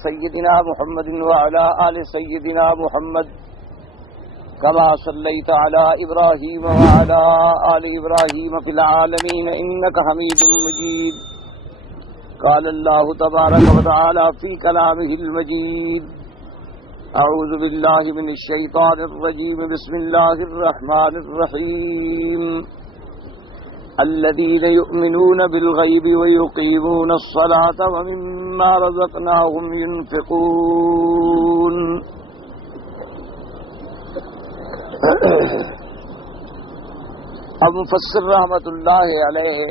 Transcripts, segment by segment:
سيدنا محمد وعلى آل سيدنا محمد كما صليت على إبراهيم وعلى آل إبراهيم في العالمين إنك حميد مجيد. قال الله تبارك وتعالى في كلامه المجيد: أعوذ بالله من الشيطان الرجيم. بسم الله الرحمن الرحيم. الذين يؤمنون بالغيب ويقيمون الصلاة ومما رزقناهم ينفقون. اب مفسر رحمت اللہ علیہ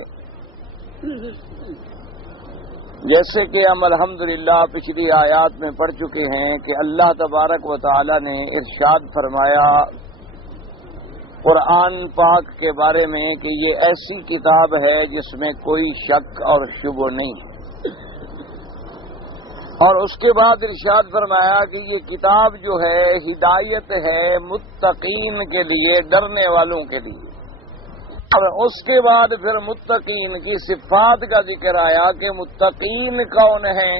جیسے کہ ہم الحمدللہ پچھلی آیات میں پڑھ چکے ہیں کہ اللہ تبارک و تعالی نے ارشاد فرمایا قرآن پاک کے بارے میں کہ یہ ایسی کتاب ہے جس میں کوئی شک اور شبہ نہیں ہے، اور اس کے بعد ارشاد فرمایا کہ یہ کتاب جو ہے ہدایت ہے متقین کے لیے، ڈرنے والوں کے لیے. اور اس کے بعد پھر متقین کی صفات کا ذکر آیا کہ متقین کون ہیں.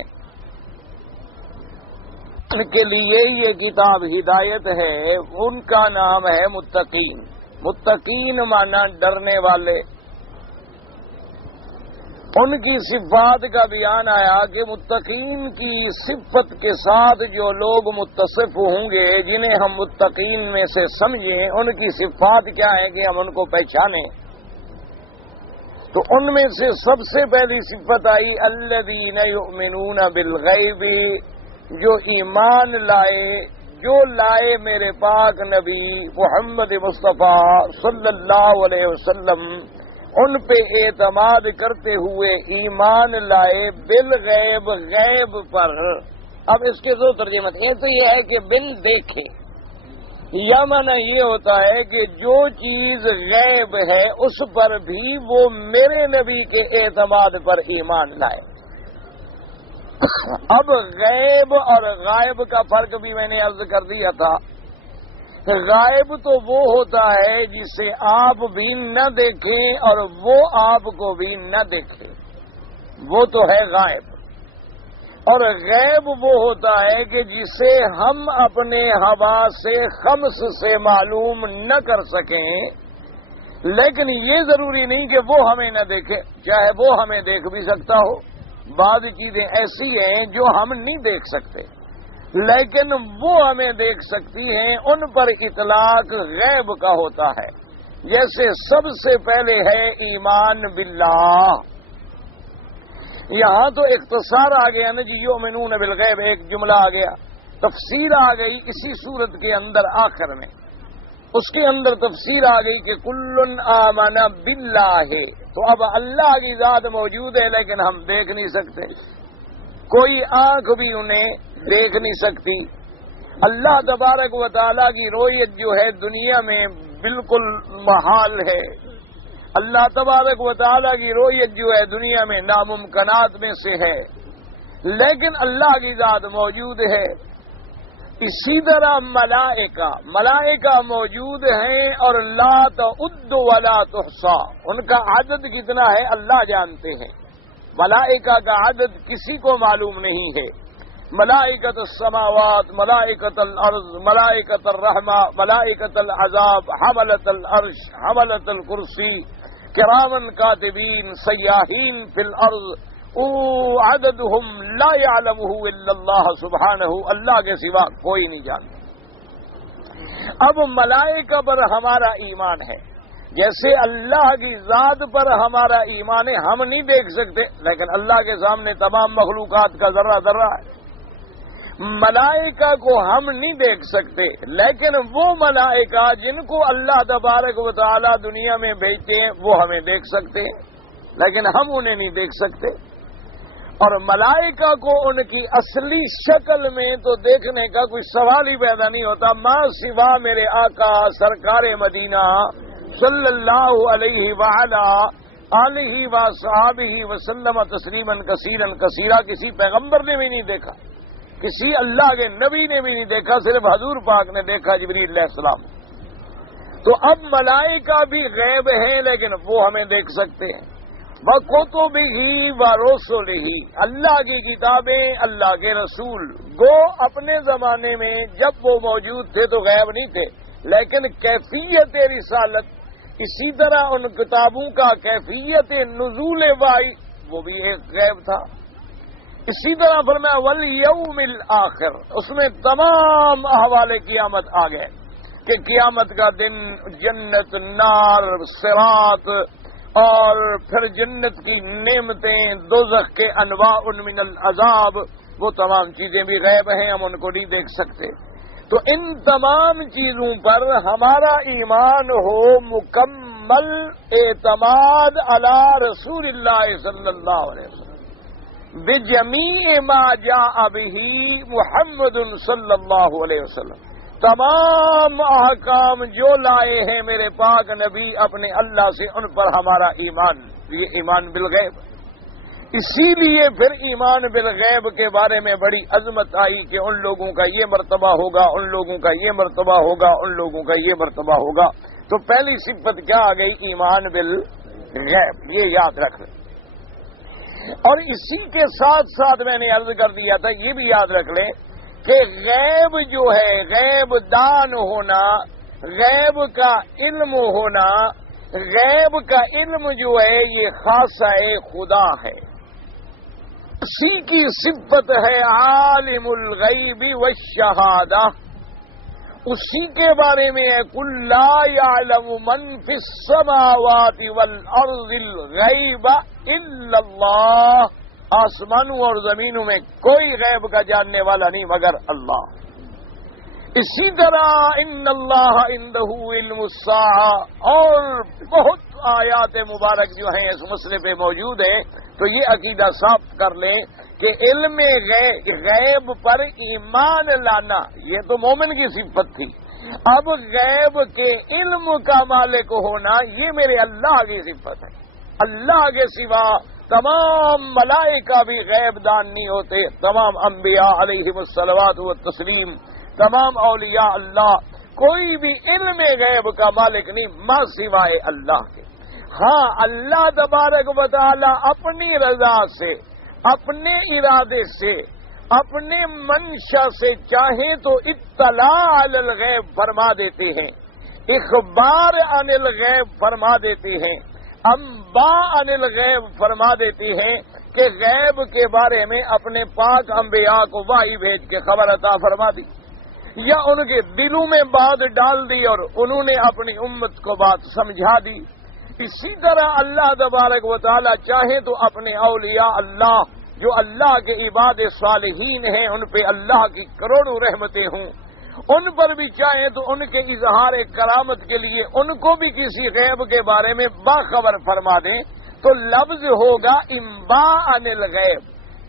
ان کے لیے یہ کتاب ہدایت ہے، ان کا نام ہے متقین. متقین مانا ڈرنے والے. ان کی صفات کا بیان آیا کہ متقین کی صفت کے ساتھ جو لوگ متصف ہوں گے، جنہیں ہم متقین میں سے سمجھیں، ان کی صفات کیا ہیں کہ ہم ان کو پہچانیں. تو ان میں سے سب سے پہلی صفت آئی الذین یؤمنون بالغیب، جو ایمان لائے، جو لائے میرے پاک نبی محمد مصطفیٰ صلی اللہ علیہ وسلم، ان پہ اعتماد کرتے ہوئے ایمان لائے بالغیب، غیب پر. اب اس کے دو ترجمے ہیں. تو یہ ہے کہ بال دیکھے، یا معنی یہ ہوتا ہے کہ جو چیز غیب ہے اس پر بھی وہ میرے نبی کے اعتماد پر ایمان لائے. اب غیب اور غائب کا فرق بھی میں نے عرض کر دیا تھا. غائب تو وہ ہوتا ہے جسے آپ بھی نہ دیکھیں اور وہ آپ کو بھی نہ دیکھے، وہ تو ہے غائب. اور غیب وہ ہوتا ہے کہ جسے ہم اپنے حواس سے خمس سے معلوم نہ کر سکیں، لیکن یہ ضروری نہیں کہ وہ ہمیں نہ دیکھے، چاہے وہ ہمیں دیکھ بھی سکتا ہو. بعض چیزیں ایسی ہیں جو ہم نہیں دیکھ سکتے لیکن وہ ہمیں دیکھ سکتی ہیں، ان پر اطلاق غیب کا ہوتا ہے. جیسے سب سے پہلے ہے ایمان باللہ. یہاں تو اختصار آ گیا نا جی، یؤمنون بالغیب ایک جملہ آ گیا. تفسیر آ گئی اسی صورت کے اندر آخر میں، اس کے اندر تفسیر آ گئی کہ کل آمن باللہ. تو اب اللہ کی ذات موجود ہے لیکن ہم دیکھ نہیں سکتے، کوئی آنکھ بھی انہیں دیکھ نہیں سکتی. اللہ تبارک و تعالیٰ کی رؤیت جو ہے دنیا میں بالکل محال ہے. اللہ تبارک و تعالیٰ کی رؤیت جو ہے دنیا میں ناممکنات میں سے ہے، لیکن اللہ کی ذات موجود ہے. اسی طرح ملائکہ موجود ہیں اور لا تعد ولا تحصى، ان کا عدد کتنا ہے اللہ جانتے ہیں. ملائکہ کا عدد کسی کو معلوم نہیں ہے. ملائکۃ السماوات، ملائکۃ الارض، ملائکۃ الرحمہ، ملائکۃ العذاب، حملۃ العرش، حملۃ الکرسی، کرامن کاتبین، سیاحین فی الارض، عددہم لا یعلمہ الا اللہ سبحانہ، اللہ کے سوا کوئی نہیں جانتا. اب ملائکہ پر ہمارا ایمان ہے، جیسے اللہ کی ذات پر ہمارا ایمان ہے. ہم نہیں دیکھ سکتے لیکن اللہ کے سامنے تمام مخلوقات کا ذرہ ذرہ ہے. ملائکہ کو ہم نہیں دیکھ سکتے لیکن وہ ملائکہ جن کو اللہ تبارک و تعالی دنیا میں بھیجتے ہیں وہ ہمیں دیکھ سکتے ہیں لیکن ہم انہیں نہیں دیکھ سکتے. اور ملائکہ کو ان کی اصلی شکل میں تو دیکھنے کا کوئی سوال ہی پیدا نہیں ہوتا، ماں سوا میرے آقا سرکار مدینہ صلی اللہ علیہ وعلا آلہ وصحبہ وسلم تسلیما کثیرا کثیرا. کسی پیغمبر نے بھی نہیں دیکھا، کسی اللہ کے نبی نے بھی نہیں دیکھا، صرف حضور پاک نے دیکھا، جبریل علیہ السلام. تو اب ملائکہ بھی غیب ہیں لیکن وہ ہمیں دیکھ سکتے ہیں. وَكُتُبِهِ وَرُسُلِهِ، اللہ کی کتابیں، اللہ کے رسول گو اپنے زمانے میں جب وہ موجود تھے تو غیب نہیں تھے، لیکن کیفیت رسالت اسی طرح ان کتابوں کا کیفیت نزول وحی وہ بھی ایک غیب تھا۔ اسی طرح فرمایا وَالْيَوْمِ الْآخِرِ، اس میں تمام احوال قیامت آ گئے کہ قیامت کا دن، جنت، نار، صراط، اور پھر جنت کی نعمتیں، دوزخ کے انواع من العذاب، وہ تمام چیزیں بھی غیب ہیں، ہم ان کو نہیں دیکھ سکتے۔ تو ان تمام چیزوں پر ہمارا ایمان ہو مکمل اعتماد علی رسول اللہ صلی اللہ علیہ وسلم بجمیع ما جاء به محمد صلی اللہ علیہ وسلم، تمام احکام جو لائے ہیں میرے پاک نبی اپنے اللہ سے، ان پر ہمارا ایمان، یہ ایمان بالغیب۔ اسی لیے پھر ایمان بالغیب کے بارے میں بڑی عظمت آئی کہ ان لوگوں کا یہ مرتبہ ہوگا، ان لوگوں کا یہ مرتبہ ہوگا، ان لوگوں کا یہ مرتبہ ہوگا۔ تو پہلی صفت کیا آ گئی؟ ایمان بالغیب، یہ یاد رکھ لیں۔ اور اسی کے ساتھ ساتھ میں نے عرض کر دیا تھا، یہ بھی یاد رکھ لیں کہ غیب جو ہے، غیب دان ہونا، غیب کا علم ہونا، غیب کا علم جو ہے یہ خاصہ خدا ہے، اسی کی صفت ہے عالم الغیب والشہادہ، اسی کے بارے میں ہے قل لا یعلم من فی السماوات والارض الغیب الا اللہ، آسمانوں اور زمینوں میں کوئی غیب کا جاننے والا نہیں مگر اللہ۔ اسی طرح ان اللہ عندہ علم الساعہ، اور بہت آیات مبارک جو ہیں اس مسئلے پہ موجود ہیں، تو یہ عقیدہ ثابت کر لیں کہ علم غیب پر ایمان لانا یہ تو مومن کی صفت تھی، اب غیب کے علم کا مالک ہونا یہ میرے اللہ کی صفت ہے۔ اللہ کے سوا تمام ملائکہ بھی غیب دان نہیں ہوتے، تمام انبیاء علیہم الصلوات والتسلیم، تمام اولیاء اللہ، کوئی بھی علم غیب کا مالک نہیں ما سوائے اللہ کے۔ ہاں اللہ تبارک و تعالی اپنی رضا سے، اپنے ارادے سے، اپنے منشا سے چاہیں تو اطلاع علی الغیب فرما دیتے ہیں، اخبار عن الغیب فرما دیتے ہیں، انباء عن الغیب فرما دیتے ہیں کہ غیب کے بارے میں اپنے پاک انبیاء کو وحی بھیج کے خبر عطا فرما دی، یا ان کے دلوں میں بات ڈال دی اور انہوں نے اپنی امت کو بات سمجھا دی۔ اسی طرح اللہ تبارک و تعالی چاہے تو اپنے اولیاء اللہ جو اللہ کے عباد صالحین ہیں، ان پہ اللہ کی کروڑوں رحمتیں ہوں، ان پر بھی چاہیں تو ان کے اظہار کرامت کے لیے ان کو بھی کسی غیب کے بارے میں باخبر فرما دیں، تو لفظ ہوگا انباء عن الغیب،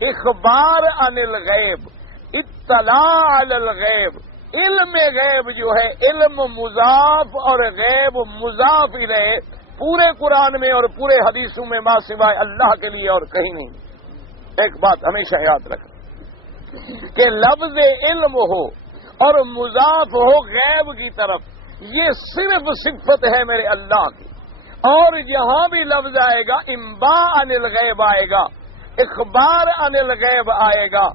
اخبار عن الغیب، اطلاع علی الغیب۔ علم غیب جو ہے علم مضاف اور غیب مضاف الیہ، پورے قرآن میں اور پورے حدیثوں میں ما سوائے اللہ کے لیے اور کہیں نہیں۔ ایک بات ہمیشہ یاد رکھیں کہ لفظ علم ہو اور مضاف ہو غیب کی طرف، یہ صرف صفت ہے میرے اللہ کی، اور جہاں بھی لفظ آئے گا انباء عن الغیب آئے گا، اخبار عن الغیب آئے گا،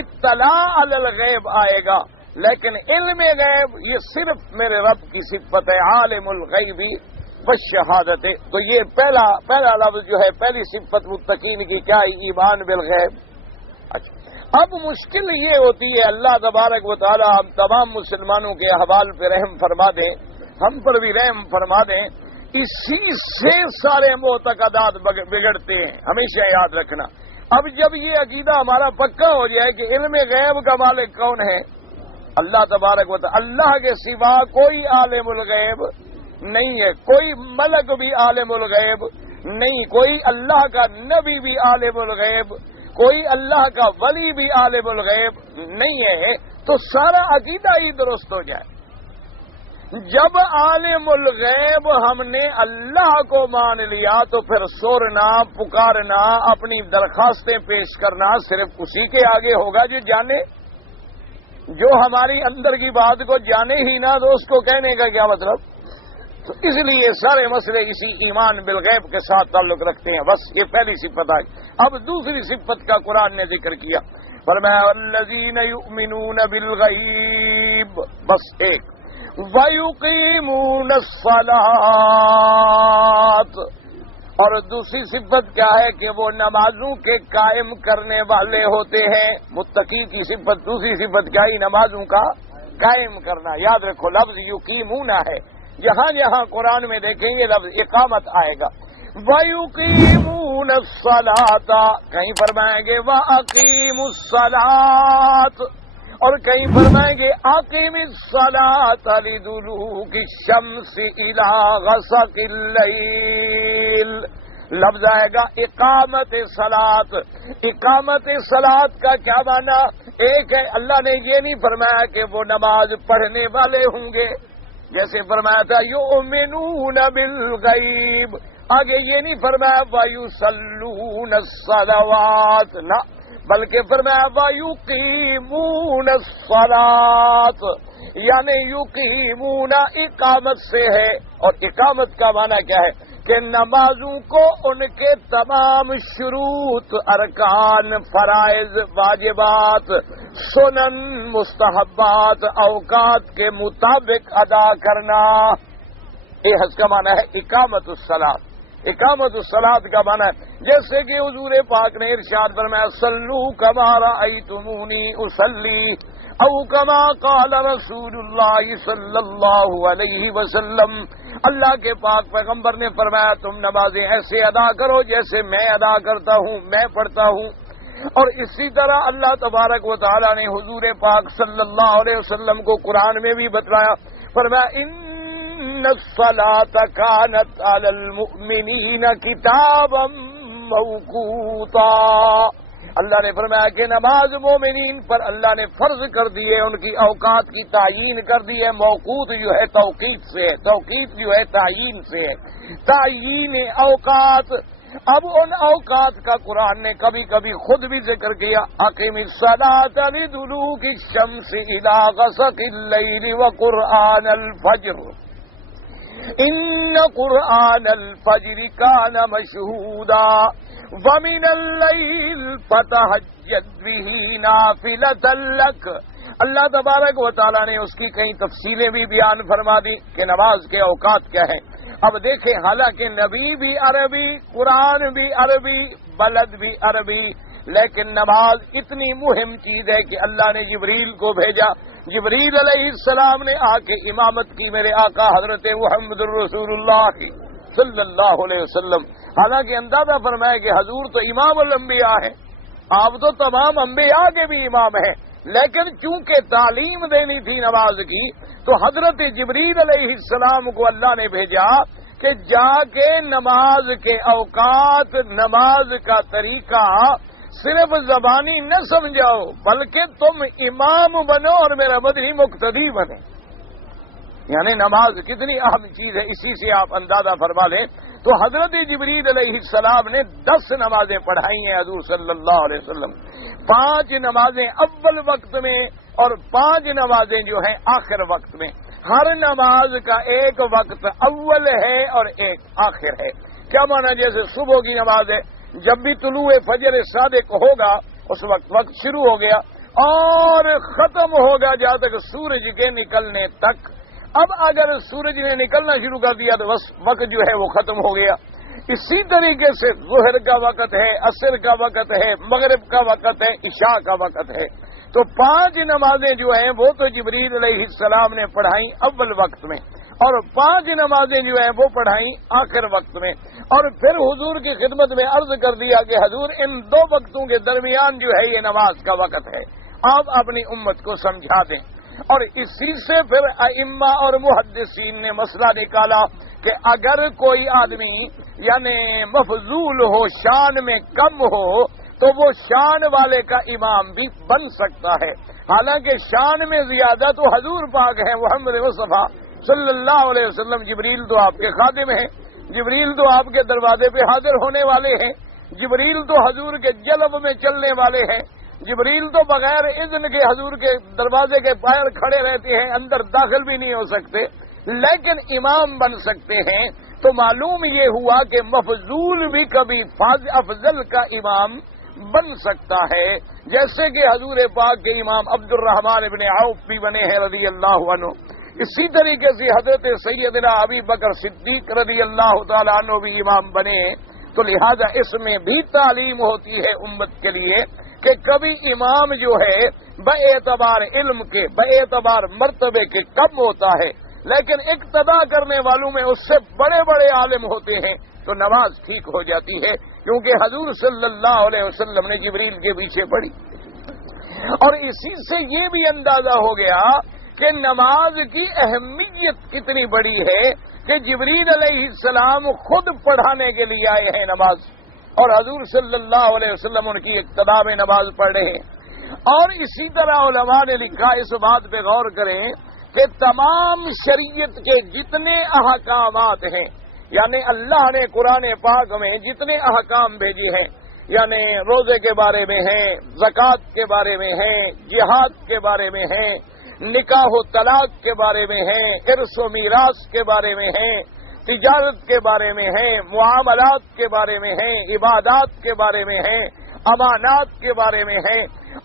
اطلاع علی الغیب آئے گا، لیکن علم غیب یہ صرف میرے رب کی صفت ہے، عالم الغیب والشہادت۔ تو یہ پہلا لفظ جو ہے، پہلی صفت متقین کی کیا ہے؟ ایمان بالغیب۔ اچھا، اب مشکل یہ ہوتی ہے، اللہ تبارک و تعالی ہم تمام مسلمانوں کے احوال پہ رحم فرما دیں، ہم پر بھی رحم فرما دیں، اسی سے سارے معتقدات بگڑتے ہیں، ہمیشہ یاد رکھنا۔ اب جب یہ عقیدہ ہمارا پکا ہو جائے کہ علم غیب کا مالک کون ہے؟ اللہ تبارک و تعالی، اللہ کے سوا کوئی عالم الغیب نہیں ہے، کوئی ملک بھی عالم الغیب نہیں، کوئی اللہ کا نبی بھی عالم الغیب، کوئی اللہ کا ولی بھی عالم الغیب نہیں ہے، تو سارا عقیدہ ہی درست ہو جائے۔ جب عالم الغیب ہم نے اللہ کو مان لیا تو پھر سورنا، پکارنا، اپنی درخواستیں پیش کرنا صرف اسی کے آگے ہوگا جو جانے، جو ہماری اندر کی بات کو جانے ہی نہ تو اس کو کہنے کا کیا مطلب؟ تو اس لیے سارے مسئلے اسی ایمان بالغیب کے ساتھ تعلق رکھتے ہیں. بس یہ پہلی صفت آئی. اب دوسری صفت کا قرآن نے ذکر کیا. فرمایا الذین یؤمنون بالغیب، بس ایک، وَيُقِيمُونَ الصَّلَاةَ، اور دوسری صفت کیا ہے کہ وہ نمازوں کے قائم کرنے والے ہوتے ہیں. متقی کی صفت دوسری صفت کیا ہی؟ نمازوں کا قائم کرنا. یاد رکھو لفظ یقیمون ہے، جہاں جہاں قرآن میں دیکھیں گے لفظ اقامت آئے گا. وَيُقِيمُونَ الصَّلَاةَ، کہیں فرمائیں گے وَأَقِيمُوا الصَّلَاةَ، اور کہیں فرمائیں گے اقیم الصلاۃ لدلوک الشمس الی غسق اللیل. لفظ آئے گا اقامت صلاۃ. اقامت صلاۃ کا کیا معنی؟ ایک ہے اللہ نے یہ نہیں فرمایا کہ وہ نماز پڑھنے والے ہوں گے، جیسے فرمایا تھا یؤمنون بالغیب. آگے یہ نہیں فرمایا وَيُصَلُّونَ الصَّلَوَاتِ، نہ، بلکہ فرمایا وَيُقِيمُونَ الصَّلَاةَ، یعنی یقیمون اقامت سے ہے. اور اقامت کا معنی کیا ہے؟ کہ نمازوں کو ان کے تمام شروط، ارکان، فرائض، واجبات، سنن، مستحبات، اوقات کے مطابق ادا کرنا. یہ کا معنی ہے اقامت الصلاۃ. اقامت الصلاۃ کا معنی ہے جیسے کہ حضور پاک نے ارشاد فرمایا صلو کما رأیتمونی اصلی، او کما قال رسول اللہ صلی اللہ علیہ وسلم. اللہ کے پاک پیغمبر نے فرمایا تم نمازیں ایسے ادا کرو جیسے میں ادا کرتا ہوں، میں پڑھتا ہوں. اور اسی طرح اللہ تبارک و تعالی نے حضور پاک صلی اللہ علیہ وسلم کو قرآن میں بھی بتلایا. فرمایا ان الصلاۃ کانت علی المؤمنین کتابا موقوتا. اللہ نے فرمایا کہ نماز مومنین پر اللہ نے فرض کر دی ہے، ان کی اوقات کی تعیین کر دی ہے. موقوت جو ہے توقیت سے ہے، توقیت جو ہے تعیین سے ہے، تعیین اوقات. اب ان اوقات کا قرآن نے کبھی کبھی خود بھی ذکر کیا. اقیم الصلاۃ لدلوک الشمس الی غسق اللیل وقرآن الفجر ان قرآن الفجر کان مشہودا ومن اللیل فتہجد بہ نافلۃ لک. اللہ تبارک و تعالیٰ نے اس کی کئی تفصیلیں بھی بیان فرما دی کہ نماز کے اوقات کیا ہیں. اب دیکھیں حالانکہ نبی بھی عربی، قرآن بھی عربی، بلد بھی عربی، لیکن نماز اتنی مہم چیز ہے کہ اللہ نے جبریل کو بھیجا. جبریل علیہ السلام نے آ کے امامت کی میرے آقا حضرت محمد الرسول اللہ صلی اللہ علیہ وسلم. حالانکہ اندازہ فرمائے کہ حضور تو امام الانبیاء ہیں، آپ تو تمام انبیاء کے بھی امام ہیں، لیکن چونکہ تعلیم دینی تھی نماز کی تو حضرت جبریل علیہ السلام کو اللہ نے بھیجا کہ جا کے نماز کے اوقات، نماز کا طریقہ صرف زبانی نہ سمجھاؤ بلکہ تم امام بنو اور میرا مدنی مقتدی بنے. یعنی نماز کتنی اہم چیز ہے اسی سے آپ اندازہ فرما لیں. تو حضرت جبریل علیہ السلام نے 10 نمازیں پڑھائی ہیں حضور صلی اللہ علیہ وسلم. 5 نمازیں اول وقت میں اور 5 نمازیں جو ہیں آخر وقت میں. ہر نماز کا ایک وقت اول ہے اور ایک آخر ہے. کیا مانا؟ جیسے صبح کی نماز ہے، جب بھی طلوع فجر صادق ہوگا اس وقت شروع ہو گیا اور ختم ہوگا جہاں تک سورج کے نکلنے تک. اب اگر سورج نے نکلنا شروع کر دیا تو بس وقت جو ہے وہ ختم ہو گیا. اسی طریقے سے ظہر کا وقت ہے، عصر کا وقت ہے، مغرب کا وقت ہے، عشاء کا وقت ہے. تو 5 نمازیں جو ہیں وہ تو جبریل علیہ السلام نے پڑھائیں اول وقت میں، اور 5 نمازیں جو ہیں وہ پڑھائیں آخر وقت میں. اور پھر حضور کی خدمت میں عرض کر دیا کہ حضور ان 2 وقتوں کے درمیان جو ہے یہ نماز کا وقت ہے، آپ اپنی امت کو سمجھا دیں. اور اسی سے پھر ائمہ اور محدثین نے مسئلہ نکالا کہ اگر کوئی آدمی یعنی مفضول ہو، شان میں کم ہو، تو وہ شان والے کا امام بھی بن سکتا ہے. حالانکہ شان میں زیادہ تو حضور پاک ہیں محمد مصطفیٰ صلی اللہ علیہ وسلم. جبریل تو آپ کے خادم ہیں، جبریل تو آپ کے دروازے پہ حاضر ہونے والے ہیں، جبریل تو حضور کے جلب میں چلنے والے ہیں، جبریل تو بغیر اذن کے حضور کے دروازے کے باہر کھڑے رہتے ہیں، اندر داخل بھی نہیں ہو سکتے. لیکن امام بن سکتے ہیں، تو معلوم یہ ہوا کہ مفضول بھی کبھی افضل کا امام بن سکتا ہے، جیسے کہ حضور پاک کے امام عبد الرحمن ابن عوف بھی بنے ہیں رضی اللہ عنہ، اسی طریقے سے حضرت سیدنا ابی بکر صدیق رضی اللہ تعالیٰ عنہ بھی امام بنے۔ تو لہذا اس میں بھی تعلیم ہوتی ہے امت کے لیے کہ کبھی امام جو ہے بے اعتبار علم کے، بے اعتبار مرتبے کے کم ہوتا ہے، لیکن اقتدا کرنے والوں میں اس سے بڑے بڑے عالم ہوتے ہیں تو نماز ٹھیک ہو جاتی ہے، کیونکہ حضور صلی اللہ علیہ وسلم نے جبریل کے پیچھے پڑھی۔ اور اسی سے یہ بھی اندازہ ہو گیا کہ نماز کی اہمیت کتنی بڑی ہے کہ جبریل علیہ السلام خود پڑھانے کے لیے آئے ہیں نماز، اور حضور صلی اللہ علیہ وسلم ان کی اقتدا میں نماز پڑھ رہے ہیں۔ اور اسی طرح علماء نے لکھا، اس بات پہ غور کریں کہ تمام شریعت کے جتنے احکامات ہیں، یعنی اللہ نے قرآن پاک میں جتنے احکام بھیجے ہیں، یعنی روزے کے بارے میں ہیں، زکوٰۃ کے بارے میں ہیں، جہاد کے بارے میں ہیں، نکاح و طلاق کے بارے میں ہیں، ارث و میراث کے بارے میں ہیں، تجارت کے بارے میں ہیں، معاملات کے بارے میں ہیں، عبادات کے بارے میں ہیں، امانات کے بارے میں ہیں،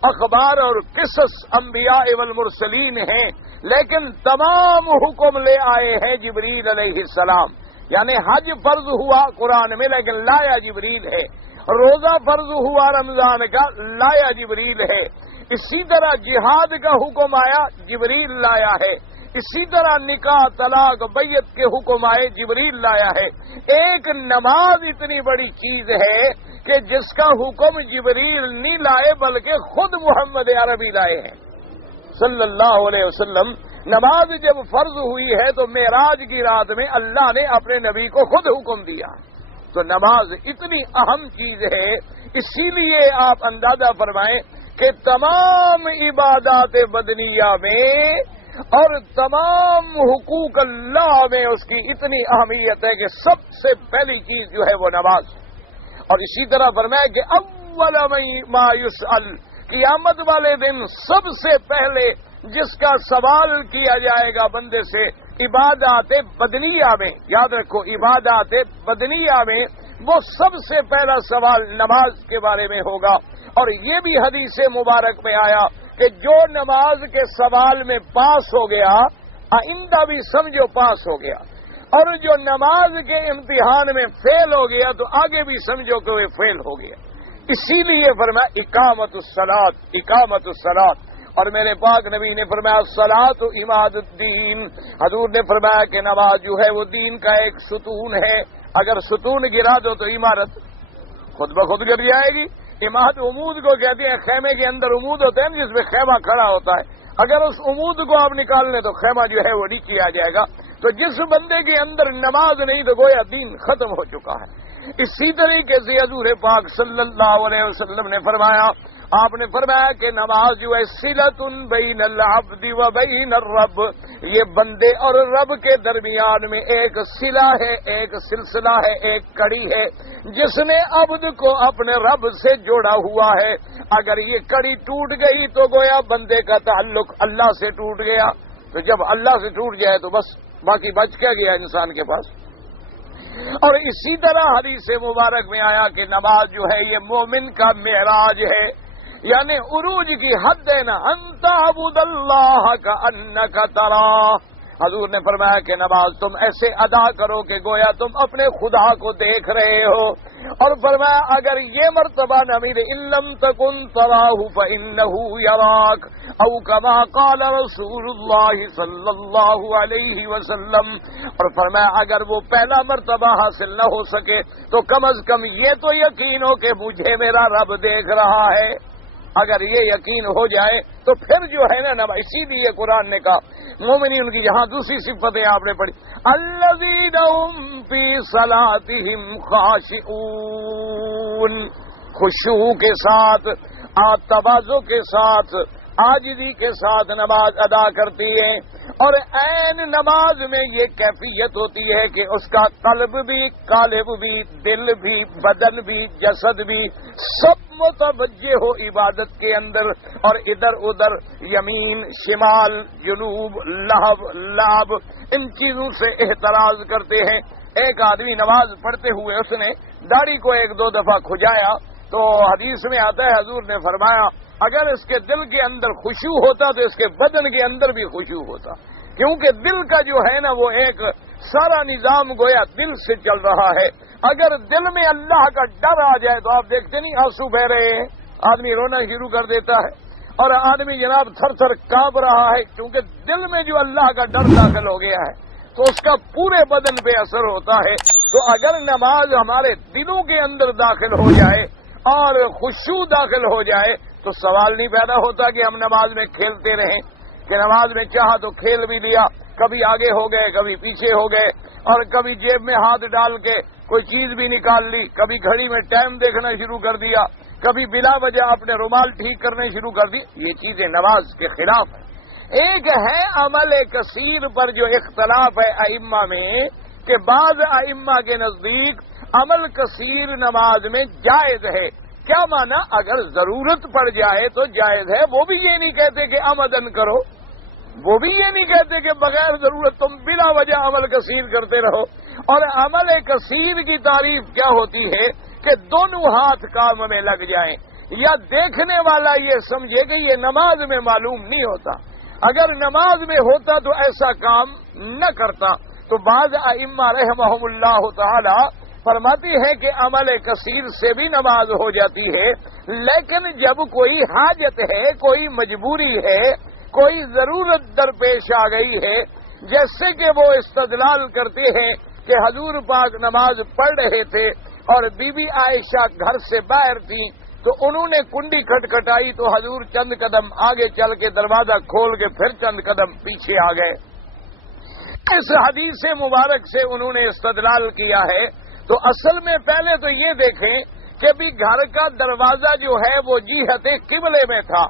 اخبار اور قصص انبیاء والمرسلین ہیں، لیکن تمام حکم لے آئے ہیں جبریل علیہ السلام۔ یعنی حج فرض ہوا قرآن میں لیکن لایا جبریل ہے، روزہ فرض ہوا رمضان کا، لایا جبریل ہے، اسی طرح جہاد کا حکم آیا جبریل لایا ہے، اسی طرح نکاح طلاق بیعت کے حکم آئے جبریل لایا ہے۔ ایک نماز اتنی بڑی چیز ہے کہ جس کا حکم جبریل نہیں لائے بلکہ خود محمد عربی لائے ہیں صلی اللہ علیہ وسلم۔ نماز جب فرض ہوئی ہے تو معراج کی رات میں اللہ نے اپنے نبی کو خود حکم دیا، تو نماز اتنی اہم چیز ہے۔ اسی لیے آپ اندازہ فرمائیں کہ تمام عبادات بدنیہ میں اور تمام حقوق اللہ میں اس کی اتنی اہمیت ہے کہ سب سے پہلی چیز جو ہے وہ نماز۔ اور اسی طرح فرمایا کہ اول ما یسأل، قیامت والے دن سب سے پہلے جس کا سوال کیا جائے گا بندے سے عبادات بدنیہ میں، یاد رکھو عبادات بدنیہ میں وہ سب سے پہلا سوال نماز کے بارے میں ہوگا۔ اور یہ بھی حدیث مبارک میں آیا کہ جو نماز کے سوال میں پاس ہو گیا آئندہ بھی سمجھو پاس ہو گیا، اور جو نماز کے امتحان میں فیل ہو گیا تو آگے بھی سمجھو کہ وہ فیل ہو گیا۔ اسی لیے فرمایا اقامت الصلاۃ، اقامت الصلاۃ۔ اور میرے پاک نبی نے فرمایا الصلاۃ عماد الدین، حضور نے فرمایا کہ نماز جو ہے وہ دین کا ایک ستون ہے، اگر ستون گرا دو تو عمارت خود بخود گر جائے گی۔ عماد عمود کو کہتے ہیں، خیمے کے اندر عمود ہوتے ہیں جس میں خیمہ کھڑا ہوتا ہے، اگر اس عمود کو آپ نکال لیں تو خیمہ جو ہے وہ نیچے آ جائے گا۔ تو جس بندے کے اندر نماز نہیں تو گویا دین ختم ہو چکا ہے۔ اسی طریقے سے حضور پاک صلی اللہ علیہ وسلم نے فرمایا، آپ نے فرمایا کہ نماز جو ہے صلۃ بین العبد و بین الرب، یہ بندے اور رب کے درمیان میں ایک صلہ ہے، ایک سلسلہ ہے، ایک کڑی ہے جس نے عبد کو اپنے رب سے جوڑا ہوا ہے۔ اگر یہ کڑی ٹوٹ گئی تو گویا بندے کا تعلق اللہ سے ٹوٹ گیا، تو جب اللہ سے ٹوٹ جائے تو بس باقی بچ کیا گیا انسان کے پاس۔ اور اسی طرح حدیث مبارک میں آیا کہ نماز جو ہے یہ مومن کا معراج ہے، یعنی عروج کی حد ہے نا، انت عبد اللہ کأنک تراہ۔ حضور نے فرمایا کہ نماز تم ایسے ادا کرو کہ گویا تم اپنے خدا کو دیکھ رہے ہو، اور فرمایا اگر یہ مرتبہ نہ ملے ان لم تکن تراہ فانہ یراک، او کما قال رسول اللہ صلی اللہ علیہ وسلم۔ اور فرمایا اگر وہ پہلا مرتبہ حاصل نہ ہو سکے تو کم از کم یہ تو یقین ہو کہ مجھے میرا رب دیکھ رہا ہے۔ اگر یہ یقین ہو جائے تو پھر جو ہے نا اسی لیے قرآن نے کہا مومنین کی یہاں دوسری صفتیں آپ نے پڑھی، الذین هم فی صلاتہم خاشعون، خشوع کے ساتھ، تواضع کے ساتھ، عاجزی کے ساتھ نماز ادا کرتی ہیں۔ اور عین نماز میں یہ کیفیت ہوتی ہے کہ اس کا قلب بھی، قالب بھی، دل بھی، بدن بھی، جسد بھی سب متوجہ ہو عبادت کے اندر، اور ادھر ادھر یمین شمال جنوب لہب لعب ان چیزوں سے احتراز کرتے ہیں۔ ایک آدمی نماز پڑھتے ہوئے اس نے داڑھی کو ایک دو دفعہ کھجایا تو حدیث میں آتا ہے حضور نے فرمایا اگر اس کے دل کے اندر خشوع ہوتا تو اس کے بدن کے اندر بھی خشوع ہوتا، کیونکہ دل کا جو ہے نا وہ ایک سارا نظام گویا دل سے چل رہا ہے۔ اگر دل میں اللہ کا ڈر آ جائے تو آپ دیکھتے نہیں آنسو بہ رہے ہیں، آدمی رونا شروع کر دیتا ہے اور آدمی جناب تھر تھر کانپ رہا ہے، کیونکہ دل میں جو اللہ کا ڈر داخل ہو گیا ہے تو اس کا پورے بدن پہ اثر ہوتا ہے۔ تو اگر نماز ہمارے دلوں کے اندر داخل ہو جائے اور خشوع داخل ہو جائے تو سوال نہیں پیدا ہوتا کہ ہم نماز میں کھیلتے رہیں، کہ نماز میں چاہا تو کھیل بھی لیا، کبھی آگے ہو گئے کبھی پیچھے ہو گئے، اور کبھی جیب میں ہاتھ ڈال کے کوئی چیز بھی نکال لی، کبھی گھڑی میں ٹائم دیکھنا شروع کر دیا، کبھی بلا وجہ اپنے رومال ٹھیک کرنے شروع کر دی۔ یہ چیزیں نماز کے خلاف ہیں۔ ایک ہے عمل کثیر پر جو اختلاف ہے ائمہ میں کہ بعض ائمہ کے نزدیک عمل کثیر نماز میں جائز ہے۔ کیا مانا؟ اگر ضرورت پڑ جائے تو جائز ہے، وہ بھی یہ نہیں کہتے کہ عمدن کرو، وہ بھی یہ نہیں کہتے کہ بغیر ضرورت تم بلا وجہ عمل کثیر کرتے رہو۔ اور عمل کثیر کی تعریف کیا ہوتی ہے کہ دونوں ہاتھ کام میں لگ جائیں، یا دیکھنے والا یہ سمجھے کہ یہ نماز میں معلوم نہیں ہوتا، اگر نماز میں ہوتا تو ایسا کام نہ کرتا۔ تو بعض ائمہ رحمہم اللہ تعالی فرماتی ہے کہ عمل کثیر سے بھی نماز ہو جاتی ہے، لیکن جب کوئی حاجت ہے، کوئی مجبوری ہے، کوئی ضرورت درپیش آ گئی ہے، جیسے کہ وہ استدلال کرتے ہیں کہ حضور پاک نماز پڑھ رہے تھے اور بی بی عائشہ گھر سے باہر تھیں تو انہوں نے کنڈی کھٹکھٹائی تو حضور چند قدم آگے چل کے دروازہ کھول کے پھر چند قدم پیچھے آ گئے۔ اس حدیث مبارک سے انہوں نے استدلال کیا ہے۔ تو اصل میں پہلے تو یہ دیکھیں کہ بھی گھر کا دروازہ جو ہے وہ جہت قبلے میں تھا۔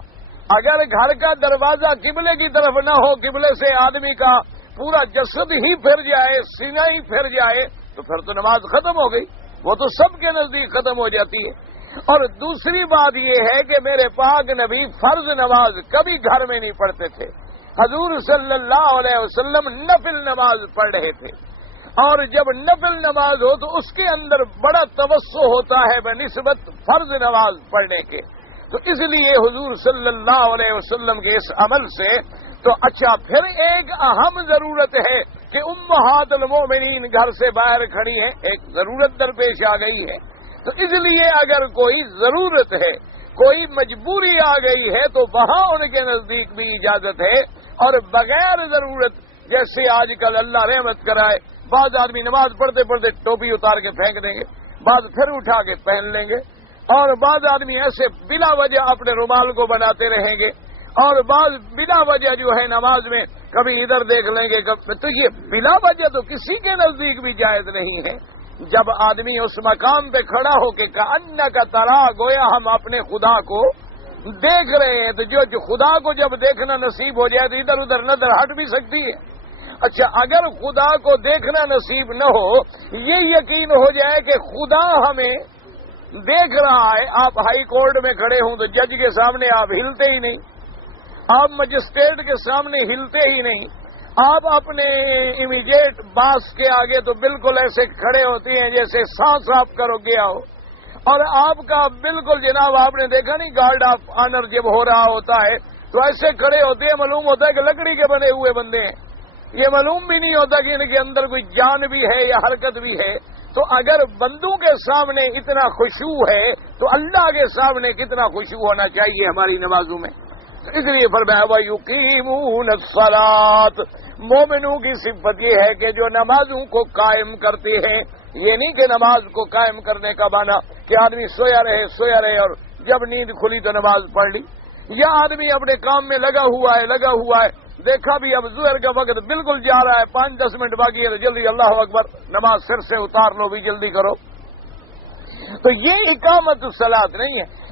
اگر گھر کا دروازہ قبلے کی طرف نہ ہو، قبلے سے آدمی کا پورا جسد ہی پھر جائے، سینہ ہی پھر جائے، تو پھر تو نماز ختم ہو گئی، وہ تو سب کے نزدیک ختم ہو جاتی ہے۔ اور دوسری بات یہ ہے کہ میرے پاک نبی فرض نماز کبھی گھر میں نہیں پڑھتے تھے، حضور صلی اللہ علیہ وسلم نفل نماز پڑھ رہے تھے، اور جب نفل نماز ہو تو اس کے اندر بڑا توسع ہوتا ہے بنسبت فرض نماز پڑھنے کے۔ تو اس لیے حضور صلی اللہ علیہ وسلم کے اس عمل سے تو اچھا پھر ایک اہم ضرورت ہے کہ امہات المومنین گھر سے باہر کھڑی ہیں، ایک ضرورت درپیش آ گئی ہے، تو اس لیے اگر کوئی ضرورت ہے، کوئی مجبوری آ گئی ہے تو وہاں ان کے نزدیک بھی اجازت ہے، اور بغیر ضرورت جیسے آج کل اللہ رحمت کرائے بعض آدمی نماز پڑھتے پڑھتے ٹوپی اتار کے پھینک دیں گے، بعض پھر اٹھا کے پہن لیں گے، اور بعض آدمی ایسے بلا وجہ اپنے رومال کو بناتے رہیں گے، اور بعض بلا وجہ جو ہے نماز میں کبھی ادھر دیکھ لیں گے تو یہ بلا وجہ تو کسی کے نزدیک بھی جائز نہیں ہے۔ جب آدمی اس مقام پہ کھڑا ہو کے کأنہ کا ترا گویا ہم اپنے خدا کو دیکھ رہے ہیں، تو جو خدا کو جب دیکھنا نصیب ہو جائے تو ادھر ادھر نظر ہٹ بھی سکتی ہے۔ اچھا اگر خدا کو دیکھنا نصیب نہ ہو، یہ یقین ہو جائے کہ خدا ہمیں دیکھ رہا ہے، آپ ہائی کورٹ میں کھڑے ہوں تو جج کے سامنے آپ ہلتے ہی نہیں، آپ مجسٹریٹ کے سامنے ہلتے ہی نہیں، آپ اپنے امیڈیٹ باس کے آگے تو بالکل ایسے کھڑے ہوتے ہیں جیسے سانس آپ کا رک گیا ہو، اور آپ کا بالکل جناب آپ نے دیکھا نہیں گارڈ آف آنر جب ہو رہا ہوتا ہے تو ایسے کھڑے ہوتے ہیں، معلوم ہوتا ہے کہ لکڑی کے بنے ہوئے بندے ہیں، یہ معلوم بھی نہیں ہوتا کہ ان کے اندر کوئی جان بھی ہے یا حرکت بھی ہے۔ تو اگر بندوں کے سامنے اتنا خشوع ہے تو اللہ کے سامنے کتنا خشوع ہونا چاہیے ہماری نمازوں میں۔ اس لیے فرمایا وَيُقِيمُونَ الصَّلَاةَ، مومنوں کی صفت یہ ہے کہ جو نمازوں کو قائم کرتے ہیں۔ یہ نہیں کہ نماز کو قائم کرنے کا معنی کہ آدمی سویا رہے اور جب نیند کھلی تو نماز پڑھ لی، یا آدمی اپنے کام میں لگا ہوا ہے دیکھا بھی اب ظہر کا وقت بالکل جا رہا ہے، 5-10 منٹ باقی ہے تو جلدی اللہ اکبر نماز سر سے اتار لو بھی جلدی کرو، تو یہ اقامت الصلاۃ نہیں ہے۔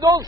2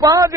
5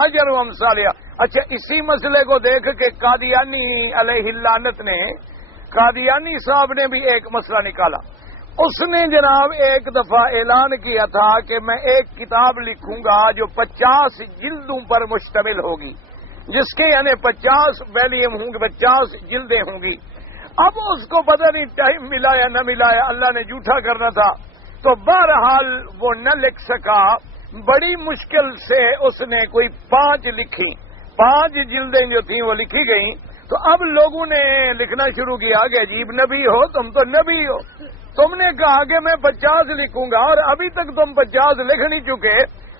اجر امثالها۔ اچھا اسی مسئلے کو دیکھ کے قادیانی علیہ اللعنت نے، قادیانی صاحب نے بھی ایک مسئلہ نکالا۔ اس نے جناب ایک دفعہ اعلان کیا تھا کہ میں ایک کتاب لکھوں گا جو 50 جلدوں پر مشتمل ہوگی، جس کے یعنی 50 والیوم ہوں گے، 50 جلدیں ہوں گی۔ اب اس کو پتہ نہیں ٹائم ملا یا نہ ملا یا اللہ نے جھوٹا کرنا تھا، تو بہرحال وہ نہ لکھ سکا۔ بڑی مشکل سے اس نے کوئی 5 لکھی، 5 جلدیں جو تھیں وہ لکھی گئیں۔ تو اب لوگوں نے لکھنا شروع کیا کہ عجیب نبی ہو تم، تو نبی ہو، تم نے کہا کہ میں 50 لکھوں گا اور ابھی تک تم 50 لکھ نہیں چکے۔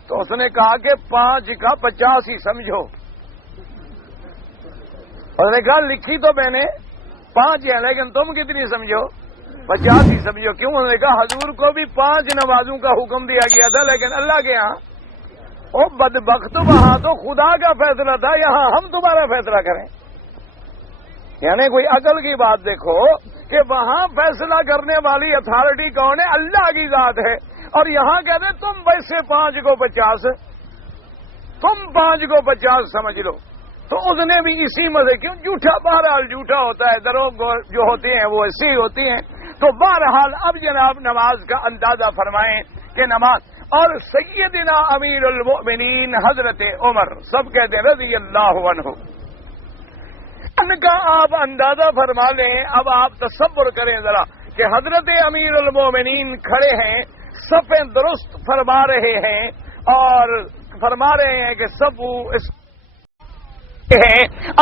تو اس نے کہا کہ 5 کا 50 ہی سمجھو۔ اس نے کہا لکھی تو میں نے 5 ہے لیکن تم کتنی سمجھو؟ 50 ہی سمجھو۔ کیوں؟ انہوں نے کہا حضور کو بھی 5 نمازوں کا حکم دیا گیا تھا، لیکن اللہ کے ہاں او بدبخت، وہاں تو خدا کا فیصلہ تھا، یہاں ہم تمہارا فیصلہ کریں۔ یعنی کوئی عقل کی بات دیکھو کہ وہاں فیصلہ کرنے والی اتھارٹی کون ہے؟ اللہ کی ذات ہے، اور یہاں کہتے ہیں تم ویسے 5 کو 50، تم 5 کو 50 سمجھ لو۔ تو اس نے بھی اسی مزے، کیوں جھوٹا بہرحال جھوٹا ہوتا ہے، دروغ جو ہوتے ہیں وہ ایسی ہوتی ہیں۔ تو بہرحال اب جناب نماز کا اندازہ فرمائیں کہ نماز، اور سیدنا امیر المؤمنین حضرت عمر، سب کہتے ہیں رضی اللہ عنہ، ان کا آپ اندازہ فرما لیں۔ اب آپ تصور کریں ذرا کہ حضرت امیر المومنین کھڑے ہیں، صفیں درست فرما رہے ہیں، اور فرما رہے ہیں کہ سب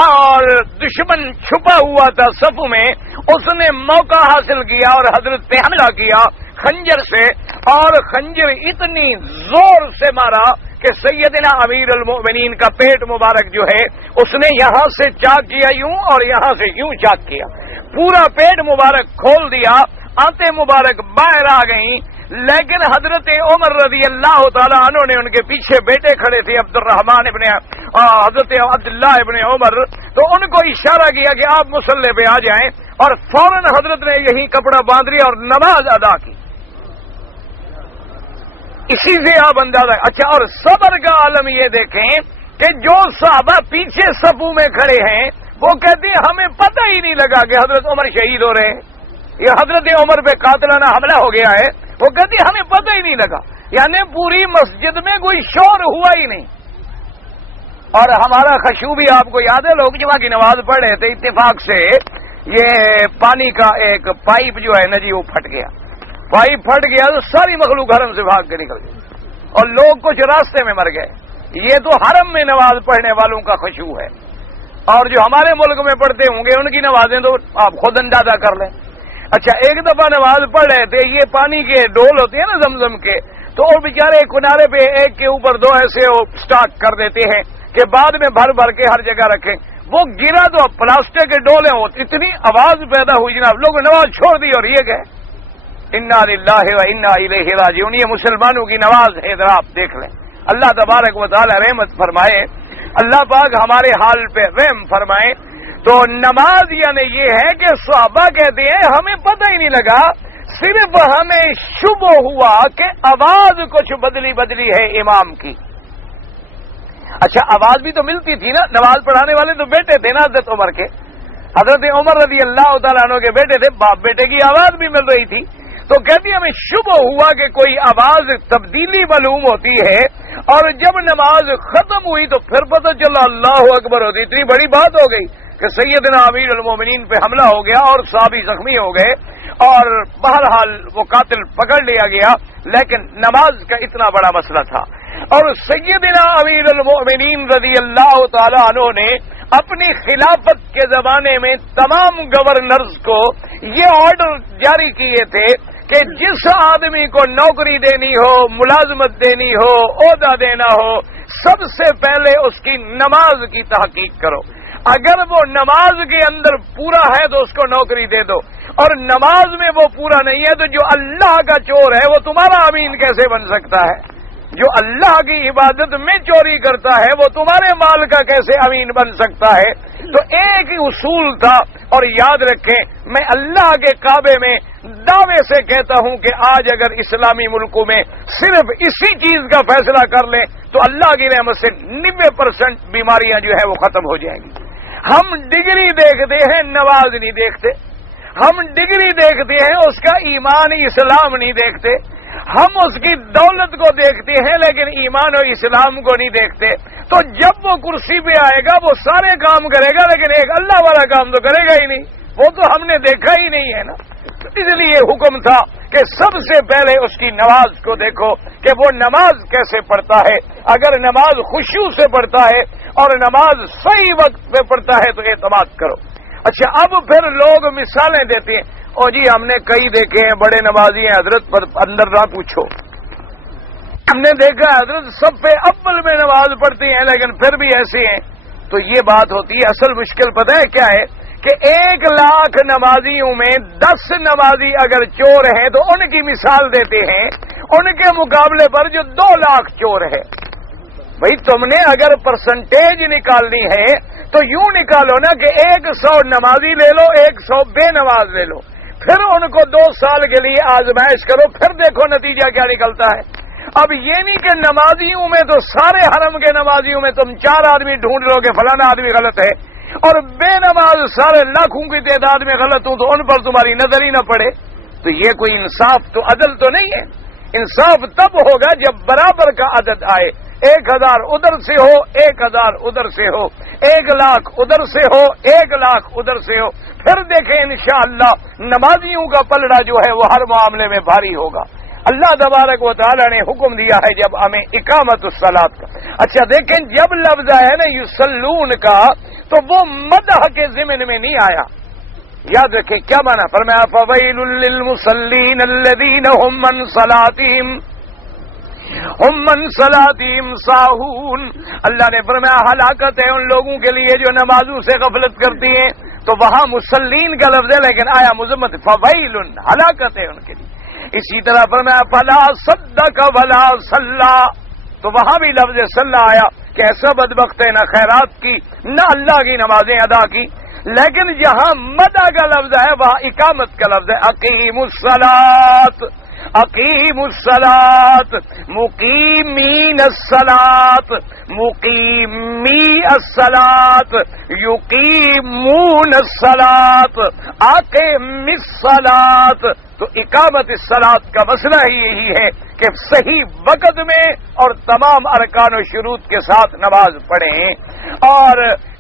اور دشمن چھپا ہوا تھا صف میں، اس نے موقع حاصل کیا اور حضرت پہ حملہ کیا خنجر سے، اور خنجر اتنی زور سے مارا کہ سیدنا امیر المؤمنین کا پیٹ مبارک جو ہے اس نے یہاں سے چاک کیا یوں اور یہاں سے یوں چاک کیا، پورا پیٹ مبارک کھول دیا، آنتیں مبارک باہر آ گئیں۔ لیکن حضرت عمر رضی اللہ تعالیٰ عنہ نے، ان کے پیچھے بیٹے کھڑے تھے عبد الرحمن ابن حضرت عبداللہ ابن عمر، تو ان کو اشارہ کیا کہ آپ مصلی پہ آ جائیں، اور فوراً حضرت نے یہی کپڑا باندھ لیا اور نماز ادا کی۔ اسی سے آپ اندازہ۔ اچھا، اور صبر کا عالم یہ دیکھیں کہ جو صحابہ پیچھے صفوں میں کھڑے ہیں وہ کہتے ہیں ہمیں پتہ ہی نہیں لگا کہ حضرت عمر شہید ہو رہے ہیں، یہ حضرت عمر پہ قاتلانہ حملہ ہو گیا ہے، وہ کہتے ہیں ہمیں پتہ ہی نہیں لگا، یعنی پوری مسجد میں کوئی شور ہوا ہی نہیں۔ اور ہمارا خشوع بھی آپ کو یاد ہے، لوگ جمعہ کی نماز پڑھ رہے تھے، اتفاق سے یہ پانی کا ایک پائپ جو ہے نا جی وہ پھٹ گیا، پائپ پھٹ گیا تو ساری مخلوق حرم سے بھاگ کے نکل گئی اور لوگ کچھ راستے میں مر گئے۔ یہ تو حرم میں نماز پڑھنے والوں کا خشوع ہے، اور جو ہمارے ملک میں پڑھتے ہوں گے ان کی نمازیں تو آپ خود اندازہ کر لیں۔ اچھا، ایک دفعہ نماز پڑھ رہے تھے، یہ پانی کے ڈول ہوتے ہیں نا زمزم کے، تو وہ بیچارے کنارے پہ ایک کے اوپر 2 ایسے وہ سٹاک کر دیتے ہیں کہ بعد میں بھر بھر کے ہر جگہ رکھیں۔ وہ گرا تو پلاسٹک کے ڈولے ہوتے، اتنی آواز پیدا ہوئی جناب، لوگ نماز چھوڑ دی اور یہ گئے۔ انا للہ و انا الیہ راجعون، یہ مسلمانوں کی نماز ہے، ذرا آپ دیکھ لیں۔ اللہ تبارک و تعالی رحمت فرمائے، اللہ پاک ہمارے حال پہ رحم فرمائے۔ تو نماز یعنی یہ ہے کہ صحابہ کہتے ہیں ہمیں پتہ ہی نہیں لگا، صرف ہمیں شبہ ہوا کہ آواز کچھ بدلی ہے امام کی۔ اچھا، آواز بھی تو ملتی تھی نا، نماز پڑھانے والے تو بیٹے تھے نا حضرت عمر کے، حضرت عمر رضی اللہ تعالیٰ عنہ کے بیٹے تھے، باپ بیٹے کی آواز بھی مل رہی تھی۔ تو کہتی ہمیں شبہ ہوا کہ کوئی آواز تبدیلی معلوم ہوتی ہے، اور جب نماز ختم ہوئی تو پھر پتہ چلا اللہ اکبر ہوتی، اتنی بڑی بات ہو گئی کہ سیدنا امیر المومنین پہ حملہ ہو گیا اور صحابی زخمی ہو گئے، اور بہرحال وہ قاتل پکڑ لیا گیا، لیکن نماز کا اتنا بڑا مسئلہ تھا۔ اور سیدنا امیر المومنین رضی اللہ تعالی عنہ نے اپنی خلافت کے زمانے میں تمام گورنرز کو یہ آرڈر جاری کیے تھے کہ جس آدمی کو نوکری دینی ہو، ملازمت دینی ہو، عہدہ دینا ہو، سب سے پہلے اس کی نماز کی تحقیق کرو۔ اگر وہ نماز کے اندر پورا ہے تو اس کو نوکری دے دو، اور نماز میں وہ پورا نہیں ہے تو جو اللہ کا چور ہے وہ تمہارا امین کیسے بن سکتا ہے؟ جو اللہ کی عبادت میں چوری کرتا ہے وہ تمہارے مال کا کیسے امین بن سکتا ہے؟ تو ایک ہی اصول تھا، اور یاد رکھیں میں اللہ کے کعبے میں دعوے سے کہتا ہوں کہ آج اگر اسلامی ملکوں میں صرف اسی چیز کا فیصلہ کر لیں تو اللہ کی رحمت سے 90% بیماریاں جو ہے وہ ختم ہو جائیں گی۔ ہم ڈگری دیکھتے ہیں، نماز نہیں دیکھتے۔ ہم ڈگری دیکھتے ہیں، اس کا ایمان اسلام نہیں دیکھتے۔ ہم اس کی دولت کو دیکھتے ہیں لیکن ایمان و اسلام کو نہیں دیکھتے۔ تو جب وہ کرسی پہ آئے گا وہ سارے کام کرے گا لیکن ایک اللہ والا کام تو کرے گا ہی نہیں، وہ تو ہم نے دیکھا ہی نہیں ہے نا۔ اس لیے حکم تھا کہ سب سے پہلے اس کی نماز کو دیکھو کہ وہ نماز کیسے پڑھتا ہے۔ اگر نماز خشوع سے پڑھتا ہے اور نماز صحیح وقت پہ پڑھتا ہے تو اعتماد کرو۔ اچھا، اب پھر لوگ مثالیں دیتے ہیں، اور جی ہم نے کئی دیکھے ہیں بڑے نمازی ہیں حضرت، پر اندر نہ پوچھو۔ ہم نے دیکھا حضرت سب پہ اول میں نماز پڑھتے ہیں لیکن پھر بھی ایسے ہیں۔ تو یہ بات ہوتی ہے، اصل مشکل پتہ ہے کیا ہے کہ 1,00,000 نمازیوں میں 10 نمازی اگر چور ہیں تو ان کی مثال دیتے ہیں ان کے مقابلے پر جو 2,00,000 چور ہے۔ بھئی تم نے اگر پرسنٹیج نکالنی ہے تو یوں نکالو نا کہ 100 نمازی لے لو، 100 بے نماز لے لو، پھر ان کو 2 سال کے لیے آزمائش کرو، پھر دیکھو نتیجہ کیا نکلتا ہے۔ اب یہ نہیں کہ نمازیوں میں تو سارے حرم کے نمازیوں میں تم 4 آدمی ڈھونڈ لو کہ فلانا آدمی غلط ہے اور بے نماز سارے لاکھوں کی تعداد میں غلط ہوں تو ان پر تمہاری نظر ہی نہ پڑے۔ تو یہ کوئی انصاف تو عدل تو نہیں ہے۔ انصاف تب ہوگا جب برابر کا عدد آئے، 1,000 ادھر سے ہو، 1,000 ادھر سے ہو، 1,00,000 ادھر سے ہو، 1,00,000 ادھر سے ہو، پھر دیکھیں انشاءاللہ نمازیوں کا پلڑا جو ہے وہ ہر معاملے میں بھاری ہوگا۔ اللہ تبارک و تعالی نے حکم دیا ہے جب ہمیں اقامت الصلاۃ کا۔ اچھا دیکھیں جب لفظ ہے نا یصلون کا تو وہ مدح کے ضمن میں نہیں آیا، یاد رکھیں کیا معنی فرمایا فویل للمصلین الذین هم من صلاتهم ساہون۔ اللہ نے فرمایا ہلاکت ہے ان لوگوں کے لیے جو نمازوں سے غفلت کرتی ہیں، تو وہاں مصلین کا لفظ ہے لیکن آیا مذمت، فویل ہلاکت ہے ان کے لیے۔ اسی طرح فرمایا فلا صدق ولا صلی، تو وہاں بھی لفظ صلی آیا کہ ایسا بدبخت ہے نہ خیرات کی نہ اللہ کی نمازیں ادا کی، لیکن جہاں مدح کا لفظ ہے وہاں اقامت کا لفظ ہے اقیم الصلاۃ، اقیم الصلاۃ، مقیمین الصلاۃ، مقیمی الصلاۃ، یقیمون الصلاۃ، اقیم الصلاۃ۔ تو اقامت الصلاۃ کا مسئلہ ہی یہی ہے کہ صحیح وقت میں اور تمام ارکان و شروط کے ساتھ نماز پڑھیں۔ اور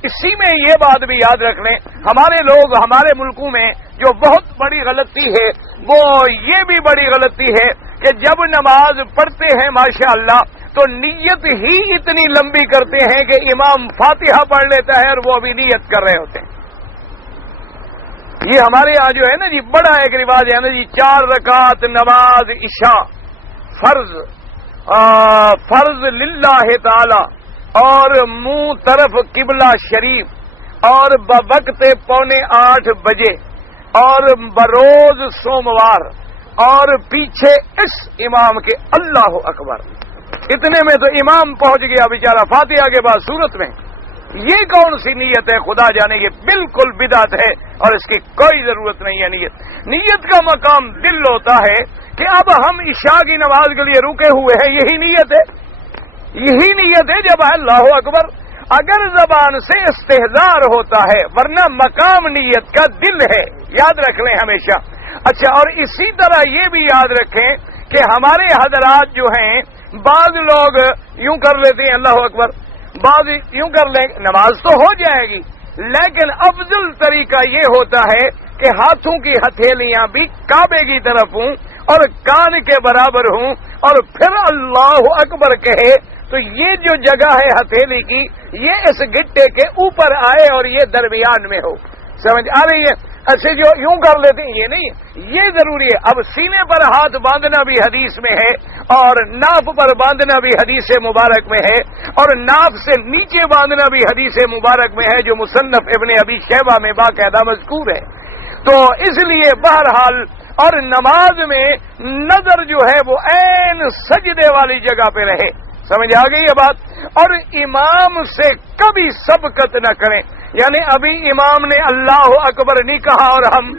اسی میں یہ بات بھی یاد رکھ لیں، ہمارے لوگ ہمارے ملکوں میں جو بہت بڑی غلطی ہے وہ یہ بھی بڑی غلطی ہے کہ جب نماز پڑھتے ہیں ماشاءاللہ تو نیت ہی اتنی لمبی کرتے ہیں کہ امام فاتحہ پڑھ لیتا ہے اور وہ ابھی نیت کر رہے ہوتے ہیں۔ یہ ہمارے یہاں جو ہے نا جی بڑا ایک رواج ہے نا جی، 4 رکعت نماز عشاء فرض للہ تعالی اور منہ طرف قبلہ شریف اور بوقت 7:45 بجے اور بروز سوموار اور پیچھے اس امام کے اللہ اکبر، اتنے میں تو امام پہنچ گیا بیچارہ فاتحہ کے بعد سورت میں۔ یہ کون سی نیت ہے خدا جانے، یہ بالکل بدعت ہے اور اس کی کوئی ضرورت نہیں ہے۔ نیت کا مقام دل ہوتا ہے کہ اب ہم عشاء کی نماز کے لیے رکے ہوئے ہیں، یہی نیت ہے، یہی نیت ہے جب اللہ اکبر۔ اگر زبان سے استحضار ہوتا ہے ورنہ مقام نیت کا دل ہے، یاد رکھ لیں ہمیشہ۔ اچھا، اور اسی طرح یہ بھی یاد رکھیں کہ ہمارے حضرات جو ہیں بعض لوگ یوں کر لیتے ہیں اللہ اکبر، بعض یوں کر لیں، نماز تو ہو جائے گی لیکن افضل طریقہ یہ ہوتا ہے کہ ہاتھوں کی ہتھیلیاں بھی کعبے کی طرف ہوں اور کان کے برابر ہوں اور پھر اللہ اکبر کہے تو یہ جو جگہ ہے ہتھیلی کی یہ اس گٹے کے اوپر آئے اور یہ درمیان میں ہو۔ سمجھ آ رہی ہے؟ ایسے جو یوں کر لیتے ہیں یہ نہیں، یہ ضروری ہے۔ اب سینے پر ہاتھ باندھنا بھی حدیث میں ہے اور ناف پر باندھنا بھی حدیث مبارک میں ہے اور ناف سے نیچے باندھنا بھی حدیث مبارک میں ہے جو مصنف ابن ابی شیبہ میں باقاعدہ مذکور ہے۔ تو اس لیے بہرحال اور نماز میں نظر جو ہے وہ عین سجدے والی جگہ پہ رہے۔ سمجھ آ گئی یہ بات؟ اور امام سے کبھی سبقت نہ کریں، یعنی ابھی امام نے اللہ اکبر نہیں کہا اور ہم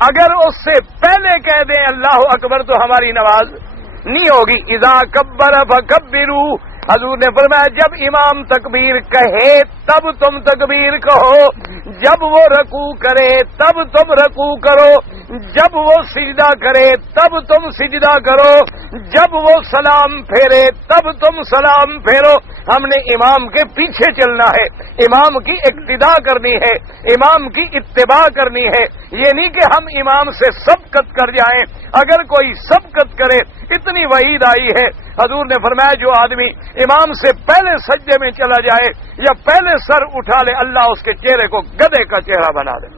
اگر اس سے پہلے کہہ دیں اللہ اکبر تو ہماری نماز نہیں ہوگی۔ اذا کبر فکبروا حضور نے فرمایا جب امام تکبیر کہے تب تم تکبیر کہو، جب وہ رکوع کرے تب تم رکوع کرو، جب وہ سجدہ کرے تب تم سجدہ کرو، جب وہ سلام پھیرے تب تم سلام پھیرو۔ ہم نے امام کے پیچھے چلنا ہے، امام کی اقتداء کرنی ہے، امام کی اتباع کرنی ہے۔ یہ نہیں کہ ہم امام سے سبقت کر جائیں، اگر کوئی سبقت کرے اتنی وعید آئی ہے۔ حضور نے فرمایا جو آدمی امام سے پہلے سجدے میں چلا جائے یا پہلے سر اٹھا لے، اللہ اس کے چہرے کو گدھے کا چہرہ بنا دے۔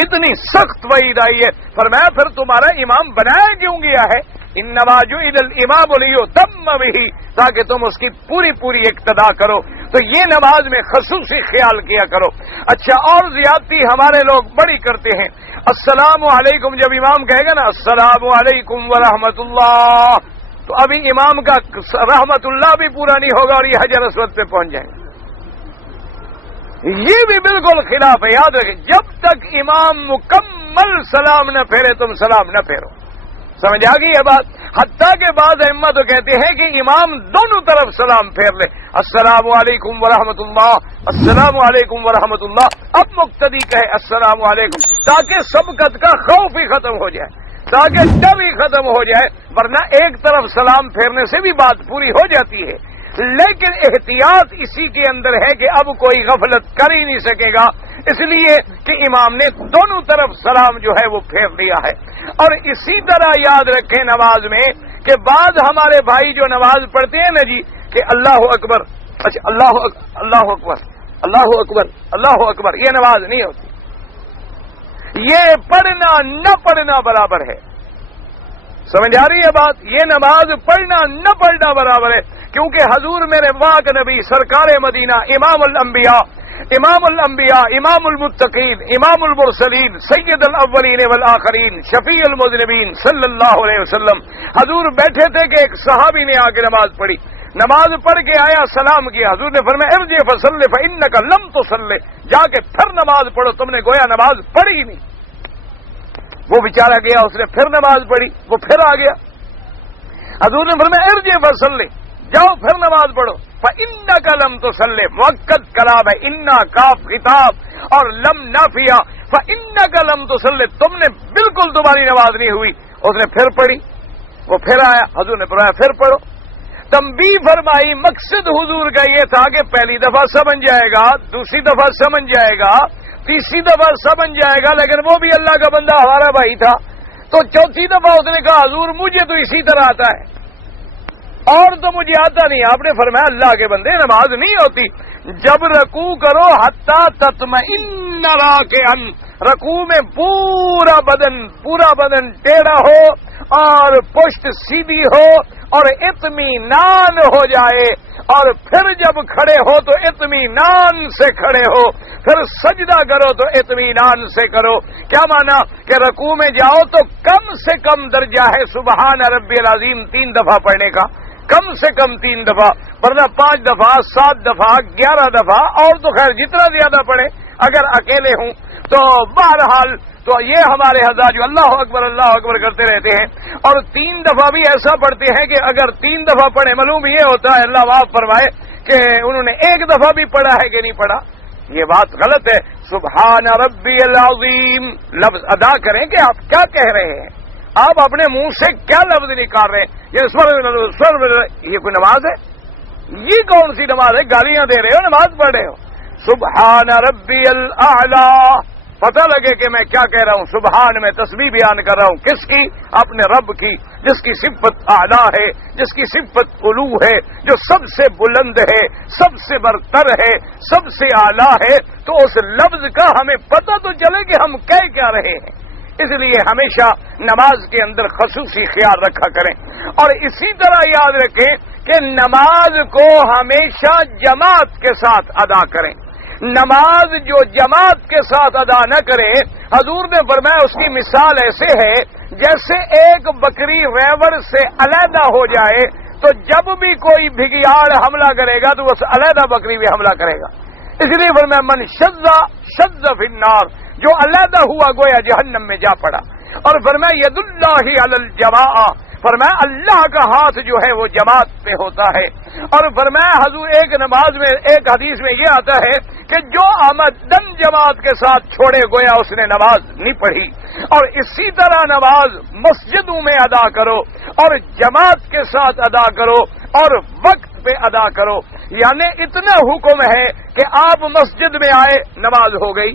اتنی سخت وعید آئی ہے۔ فرمایا پھر تمہارا امام بنایا کیوں گیا ہے؟ انما جعل الامام لیؤتم بہ، تاکہ تم اس کی پوری پوری اقتداء کرو۔ تو یہ نماز میں خصوصی خیال کیا کرو۔ اچھا، اور زیادتی ہمارے لوگ بڑی کرتے ہیں۔ السلام علیکم جب امام کہے گا نا السلام علیکم ورحمۃ اللہ، تو ابھی امام کا رحمت اللہ بھی پورا نہیں ہوگا اور یہ حجر اسود پہ پہنچ جائیں گے۔ یہ بھی بالکل خلاف ہے، یاد رکھیں جب تک امام مکمل سلام نہ پھیرے تم سلام نہ پھیرو۔ سمجھ آ گئی یہ بات؟ حتیٰ کہ بعض ائمہ تو کہتے ہیں کہ امام دونوں طرف سلام پھیر لے، السلام علیکم ورحمۃ اللہ، السلام علیکم ورحمۃ اللہ، اب مقتدی کہے السلام علیکم، تاکہ سبقت کا خوف ہی ختم ہو جائے، تاکہ ڈر ہی ختم ہو جائے، ورنہ ایک طرف سلام پھیرنے سے بھی بات پوری ہو جاتی ہے۔ لیکن احتیاط اسی کے اندر ہے کہ اب کوئی غفلت کر ہی نہیں سکے گا، اس لیے کہ امام نے دونوں طرف سلام جو ہے وہ پھیر دیا ہے۔ اور اسی طرح یاد رکھیں نماز میں کہ بعض ہمارے بھائی جو نماز پڑھتے ہیں نا جی کہ اللہ اکبر، اچھا اللہ اکبر اللہ اکبر اللہ اکبر، یہ نماز نہیں ہوتی، یہ پڑھنا نہ پڑھنا برابر ہے۔ سمجھ آ رہی ہے بات؟ یہ نماز پڑھنا نہ پڑھنا برابر ہے، کیونکہ حضور میرے پاک نبی سرکار مدینہ امام الانبیاء امام المتقین امام المرسلین سید الاولین والآخرین شفیع المذنبین صلی اللہ علیہ وسلم، حضور بیٹھے تھے کہ ایک صحابی نے آ کے نماز پڑھی، نماز پڑھ کے آیا، سلام کیا، حضور نے فرمایا ارجع فصلی فانک لم تصلی، جا کے پھر نماز پڑھو، تم نے گویا نماز پڑھی نہیں۔ وہ بیچارہ گیا، اس نے پھر نماز پڑھی، وہ پھر آ گیا، حضور نے فرمایا ارجع فصلی، جاؤ پھر نماز پڑھو، فإنک لم تصلی، مؤکد کلام ہے، انا کاف خطاب اور لم نافیہ، فإنک لم تصلی، تم نے بالکل تمہاری نماز نہیں ہوئی۔ اس نے پھر پڑھی، وہ پھر آیا، حضور نے فرمایا پھر پڑھو، تنبیہ فرمائی۔ مقصد حضور کا یہ تھا کہ پہلی دفعہ سمجھ جائے گا، دوسری دفعہ سمجھ جائے گا، تیسری دفعہ سمجھ جائے گا، لیکن وہ بھی اللہ کا بندہ ہمارا بھائی تھا، تو چوتھی دفعہ اس نے کہا حضور مجھے تو اسی طرح آتا ہے اور تو مجھے آتا نہیں۔ آپ نے فرمایا اللہ کے بندے نماز نہیں ہوتی، جب رکوع کرو حتی تطمئن راکعا، رکوع میں پورا بدن ٹیڑھا ہو اور پشت سیدھی ہو اور اطمینان ہو جائے، اور پھر جب کھڑے ہو تو اطمینان سے کھڑے ہو، پھر سجدہ کرو تو اطمینان سے کرو۔ کیا مانا کہ رکوع میں جاؤ تو کم سے کم درجہ ہے سبحان ربی العظیم 3 دفعہ پڑھنے کا، کم سے کم 3 دفعہ، ورنہ 5 دفعہ 7 دفعہ 11 دفعہ، اور تو خیر جتنا زیادہ پڑھے، اگر اکیلے ہوں تو بہرحال تو یہ ہمارے حضرات جو اللہ اکبر کرتے رہتے ہیں، اور 3 دفعہ بھی ایسا پڑھتے ہیں کہ اگر 3 دفعہ پڑھے، معلوم یہ ہوتا ہے اللہ معاف فرمائے کہ انہوں نے 1 دفعہ بھی پڑھا ہے کہ نہیں پڑھا، یہ بات غلط ہے۔ سبحان ربی العظیم لفظ ادا کریں کہ آپ کیا کہہ رہے ہیں، آپ اپنے منہ سے کیا لفظ نکال رہے ہیں، یہ کوئی نماز ہے؟ یہ کون سی نماز ہے؟ گالیاں دے رہے ہو، نماز پڑھ رہے ہو۔ سبحان ربی الاعلی، پتہ لگے کہ میں کیا کہہ رہا ہوں، سبحان میں تسبیح بیان کر رہا ہوں، کس کی؟ اپنے رب کی، جس کی صفت اعلیٰ ہے، جس کی صفت علو ہے، جو سب سے بلند ہے، سب سے برتر ہے، سب سے اعلیٰ ہے، تو اس لفظ کا ہمیں پتہ تو چلے کہ ہم کہہ کیا رہے ہیں۔ اس لیے ہمیشہ نماز کے اندر خصوصی خیال رکھا کریں، اور اسی طرح یاد رکھیں کہ نماز کو ہمیشہ جماعت کے ساتھ ادا کریں۔ نماز جو جماعت کے ساتھ ادا نہ کرے، حضور نے فرمایا اس کی مثال ایسے ہے جیسے ایک بکری ریوڑ سے علیحدہ ہو جائے، تو جب بھی کوئی بھگیاڑ حملہ کرے گا تو اس علیحدہ بکری بھی حملہ کرے گا۔ اس لیے فرمایا من شذ فی النار، جو علیحدہ ہوا گویا جہنم میں جا پڑا۔ اور فرمایا ید اللہ علی الجماع، فرمایا اللہ کا ہاتھ جو ہے وہ جماعت پہ ہوتا ہے، اور فرمایا حضور ایک نماز میں ایک حدیث میں یہ آتا ہے کہ جو آمدن جماعت کے ساتھ چھوڑے گویا اس نے نماز نہیں پڑھی، اور اسی طرح نماز مسجدوں میں ادا کرو اور جماعت کے ساتھ ادا کرو اور وقت پہ ادا کرو، یعنی اتنا حکم ہے کہ آپ مسجد میں آئے نماز ہو گئی،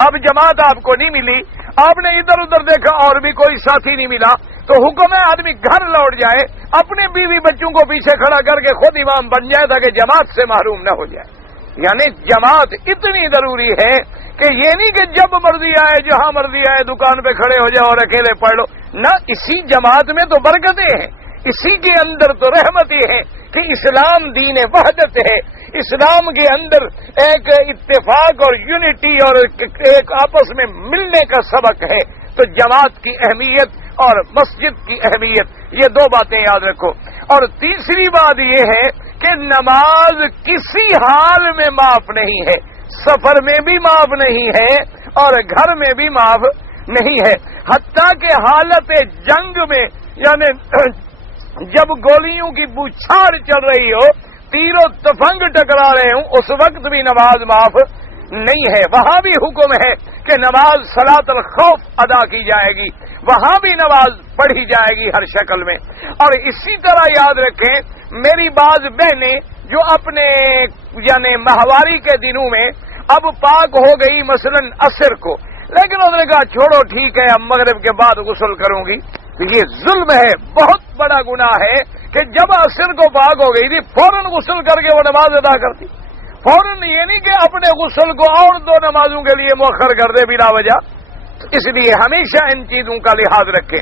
اب جماعت آپ کو نہیں ملی، آپ نے ادھر ادھر دیکھا اور بھی کوئی ساتھی نہیں ملا، تو حکم ہے آدمی گھر لوٹ جائے، اپنے بیوی بچوں کو پیچھے کھڑا کر کے خود امام بن جائے تاکہ جماعت سے محروم نہ ہو جائے۔ یعنی جماعت اتنی ضروری ہے کہ یہ نہیں کہ جب مرضی آئے جہاں مرضی آئے دکان پہ کھڑے ہو جاؤ اور اکیلے پڑھ لو، نہ، اسی جماعت میں تو برکتیں ہیں، اسی کے اندر تو رحمتیں ہیں کہ اسلام دین وحدت ہے، اسلام کے اندر ایک اتفاق اور یونٹی اور ایک آپس میں ملنے کا سبق ہے۔ تو جماعت کی اہمیت اور مسجد کی اہمیت، یہ دو باتیں یاد رکھو۔ اور تیسری بات یہ ہے کہ نماز کسی حال میں معاف نہیں ہے، سفر میں بھی معاف نہیں ہے اور گھر میں بھی معاف نہیں ہے، حتیٰ کہ حالت جنگ میں، یعنی جب گولیوں کی بوچھاڑ چل رہی ہو، تیر و تفنگ ٹکرا رہے ہوں، اس وقت بھی نماز معاف نہیں ہے، وہاں بھی حکم ہے کہ نماز صلاۃ الخوف ادا کی جائے گی، وہاں بھی نماز پڑھی جائے گی ہر شکل میں۔ اور اسی طرح یاد رکھیں، میری بعض بہنیں جو اپنے یعنی ماہواری کے دنوں میں اب پاک ہو گئی مثلا عصر کو، لیکن انہوں نے کہا چھوڑو ٹھیک ہے اب مغرب کے بعد غسل کروں گی، یہ ظلم ہے، بہت بڑا گناہ ہے کہ جب عصر کو پاک ہو گئی تھی فوراً غسل کر کے وہ نماز ادا کرتی، فوراً، یہ نہیں کہ اپنے غسل کو اور دو نمازوں کے لیے مؤخر کر دے بلا وجہ، اس لیے ہمیشہ ان چیزوں کا لحاظ رکھیں۔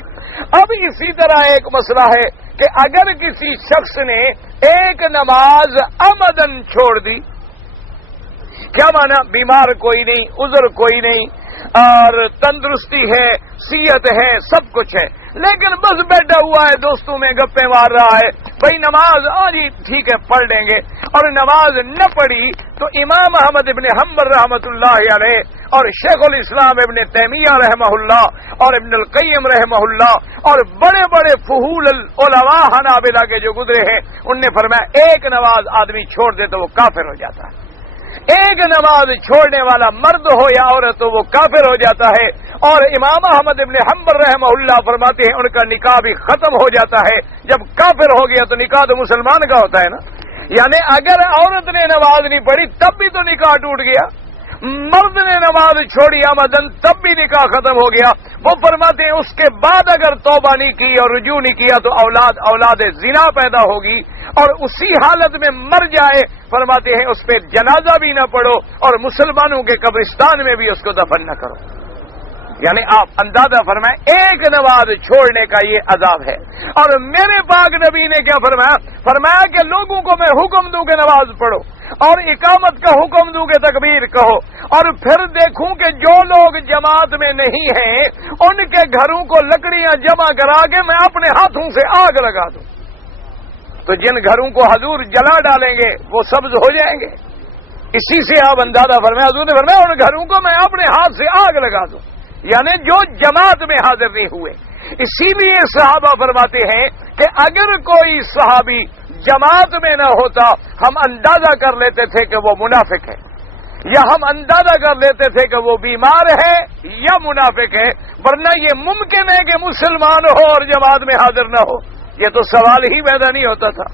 اب اسی طرح ایک مسئلہ ہے کہ اگر کسی شخص نے ایک نماز عمدن چھوڑ دی، کیا مانا؟ بیمار کوئی نہیں، عذر کوئی نہیں، اور تندرستی ہے، صحت ہے، سب کچھ ہے، لیکن بس بیٹھا ہوا ہے دوستوں میں گپے مار رہا ہے، بھائی نماز جی ٹھیک ہے پڑھ لیں گے، اور نماز نہ پڑھی تو امام احمد ابن حنبل رحمۃ اللہ علیہ اور شیخ الاسلام ابن تیمیہ رحمہ اللہ اور ابن القیم رحمہ اللہ اور بڑے بڑے فحول العلماء حنابلہ کے جو گزرے ہیں، ان نے فرمایا ایک نماز آدمی چھوڑ دے تو وہ کافر ہو جاتا ہے، ایک نماز چھوڑنے والا مرد ہو یا عورت ہو وہ کافر ہو جاتا ہے۔ اور امام احمد ابن حنبل رحمہ اللہ فرماتے ہیں ان کا نکاح بھی ختم ہو جاتا ہے، جب کافر ہو گیا تو نکاح تو مسلمان کا ہوتا ہے نا، یعنی اگر عورت نے نماز نہیں پڑھی تب بھی تو نکاح ٹوٹ گیا، مرد نے نماز چھوڑی آمدن تب بھی نکاح ختم ہو گیا۔ وہ فرماتے ہیں اس کے بعد اگر توبہ نہیں کی اور رجوع نہیں کیا تو اولاد زنا پیدا ہوگی، اور اسی حالت میں مر جائے، فرماتے ہیں اس پہ جنازہ بھی نہ پڑھو اور مسلمانوں کے قبرستان میں بھی اس کو دفن نہ کرو۔ یعنی آپ اندازہ فرمائیں ایک نماز چھوڑنے کا یہ عذاب ہے۔ اور میرے پاک نبی نے کیا فرمایا کہ لوگوں کو میں حکم دوں کہ نماز پڑھو اور اقامت کا حکم دوں کہ تکبیر کہو، اور پھر دیکھوں کہ جو لوگ جماعت میں نہیں ہیں ان کے گھروں کو لکڑیاں جمع کرا کے میں اپنے ہاتھوں سے آگ لگا دوں، تو جن گھروں کو حضور جلا ڈالیں گے وہ سبز ہو جائیں گے۔ اسی سے آپ اندازہ فرمایا، حضور نے فرمایا ان گھروں کو میں اپنے ہاتھ سے آگ لگا دوں، یعنی جو جماعت میں حاضر نہیں ہوئے۔ اسی لیے صحابہ فرماتے ہیں کہ اگر کوئی صحابی جماعت میں نہ ہوتا ہم اندازہ کر لیتے تھے کہ وہ منافق ہے، یا ہم اندازہ کر لیتے تھے کہ وہ بیمار ہے یا منافق ہے، ورنہ یہ ممکن ہے کہ مسلمان ہو اور جماعت میں حاضر نہ ہو، یہ تو سوال ہی پیدا نہیں ہوتا تھا۔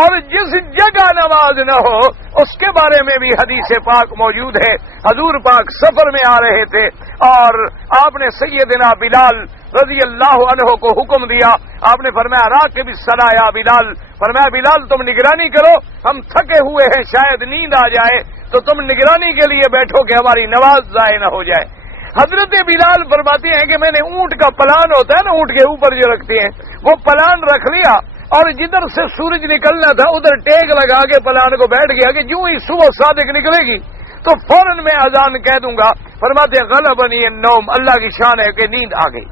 اور جس جگہ نماز نہ ہو اس کے بارے میں بھی حدیث پاک موجود ہے، حضور پاک سفر میں آ رہے تھے اور آپ نے سیدنا بلال رضی اللہ عنہ کو حکم دیا، آپ نے فرمایا راقب الصلاۃ یا بلال، فرمایا بلال تم نگرانی کرو، ہم تھکے ہوئے ہیں شاید نیند آ جائے تو تم نگرانی کے لیے بیٹھو کہ ہماری نماز ضائع نہ ہو جائے۔ حضرت بلال فرماتے ہیں کہ میں نے اونٹ کا پلان ہوتا ہے نا، اونٹ کے اوپر جو رکھتے ہیں، وہ پلان رکھ لیا اور جدھر سے سورج نکلنا تھا ادھر ٹیک لگا کے پلان کو بیٹھ گیا کہ جو ہی صبح صادق نکلے گی تو فوراً میں اذان کہہ دوں گا۔ فرماتے غلبنی النوم، اللہ کی شان ہے کہ نیند آ گئی،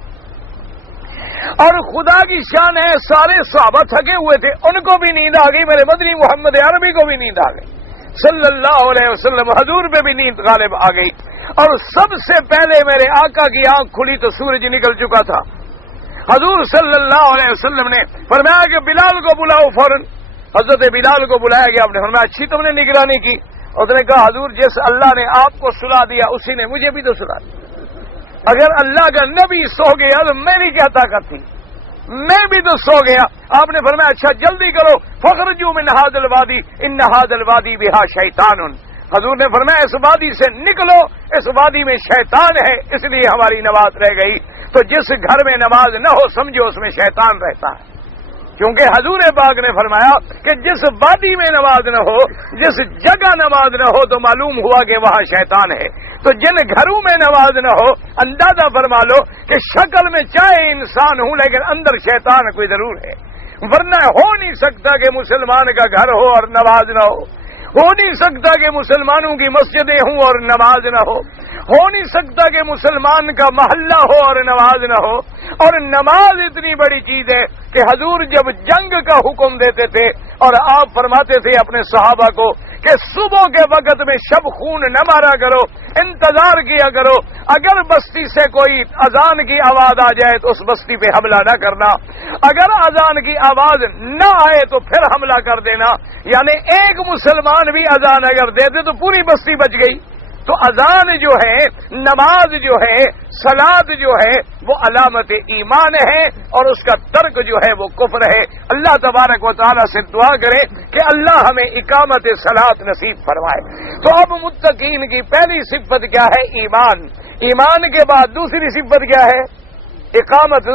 اور خدا کی شان ہے سارے صحابہ تھکے ہوئے تھے ان کو بھی نیند آ گئی، میرے مدنی محمد عربی کو بھی نیند آ گئی صلی اللہ علیہ وسلم، حضور پہ بھی نیند غالب آ گئی، اور سب سے پہلے میرے آقا کی آنکھ کھلی تو سورج نکل چکا تھا، حضور صلی اللہ علیہ وسلم نے فرمایا کہ بلال کو بلاؤ فوراً. حضرت بلال کو بلایا گیا. آپ نے فرمایا اچھی تم نے نگرانی کی. اس نے کہا حضور جس اللہ نے آپ کو سلا دیا اسی نے مجھے بھی تو سلا دیا. اگر اللہ کا نبی سو گیا تو میری کیا طاقت تھی, میں بھی تو سو گیا. آپ نے فرمایا اچھا جلدی کرو, فخرجوا من هذا الوادی ان هذا الوادی بها شیطان. حضور نے فرمایا اس وادی سے نکلو, اس وادی میں شیطان ہے, اس لیے ہماری نماز رہ گئی. تو جس گھر میں نماز نہ ہو سمجھو اس میں شیطان رہتا ہے, کیونکہ حضور پاک نے فرمایا کہ جس وادی میں نماز نہ ہو, جس جگہ نماز نہ ہو تو معلوم ہوا کہ وہاں شیطان ہے. تو جن گھروں میں نماز نہ ہو اندازہ فرما لو کہ شکل میں چاہے انسان ہوں لیکن اندر شیطان کوئی ضرور ہے. ورنہ ہو نہیں سکتا کہ مسلمان کا گھر ہو اور نماز نہ ہو نہیں سکتا کہ مسلمانوں کی مسجدیں ہوں اور نماز نہ ہو نہیں سکتا کہ مسلمان کا محلہ ہو اور نماز نہ ہو. اور نماز اتنی بڑی چیز ہے کہ حضور جب جنگ کا حکم دیتے تھے اور آپ فرماتے تھے اپنے صحابہ کو کہ صبح کے وقت میں شب خون نہ مارا کرو, انتظار کیا کرو, اگر بستی سے کوئی اذان کی آواز آ جائے تو اس بستی پہ حملہ نہ کرنا, اگر اذان کی آواز نہ آئے تو پھر حملہ کر دینا. یعنی ایک مسلمان بھی اذان اگر دے دے تو پوری بستی بچ گئی. تو اذان جو ہے, نماز جو ہے, صلاۃ جو ہے وہ علامت ایمان ہے اور اس کا ترک جو ہے وہ کفر ہے. اللہ تبارک و تعالیٰ سے دعا کرے کہ اللہ ہمیں اقامت صلاۃ نصیب فرمائے. تو اب متقین کی پہلی صفت کیا ہے؟ ایمان. ایمان کے بعد دوسری صفت کیا ہے؟ اقامت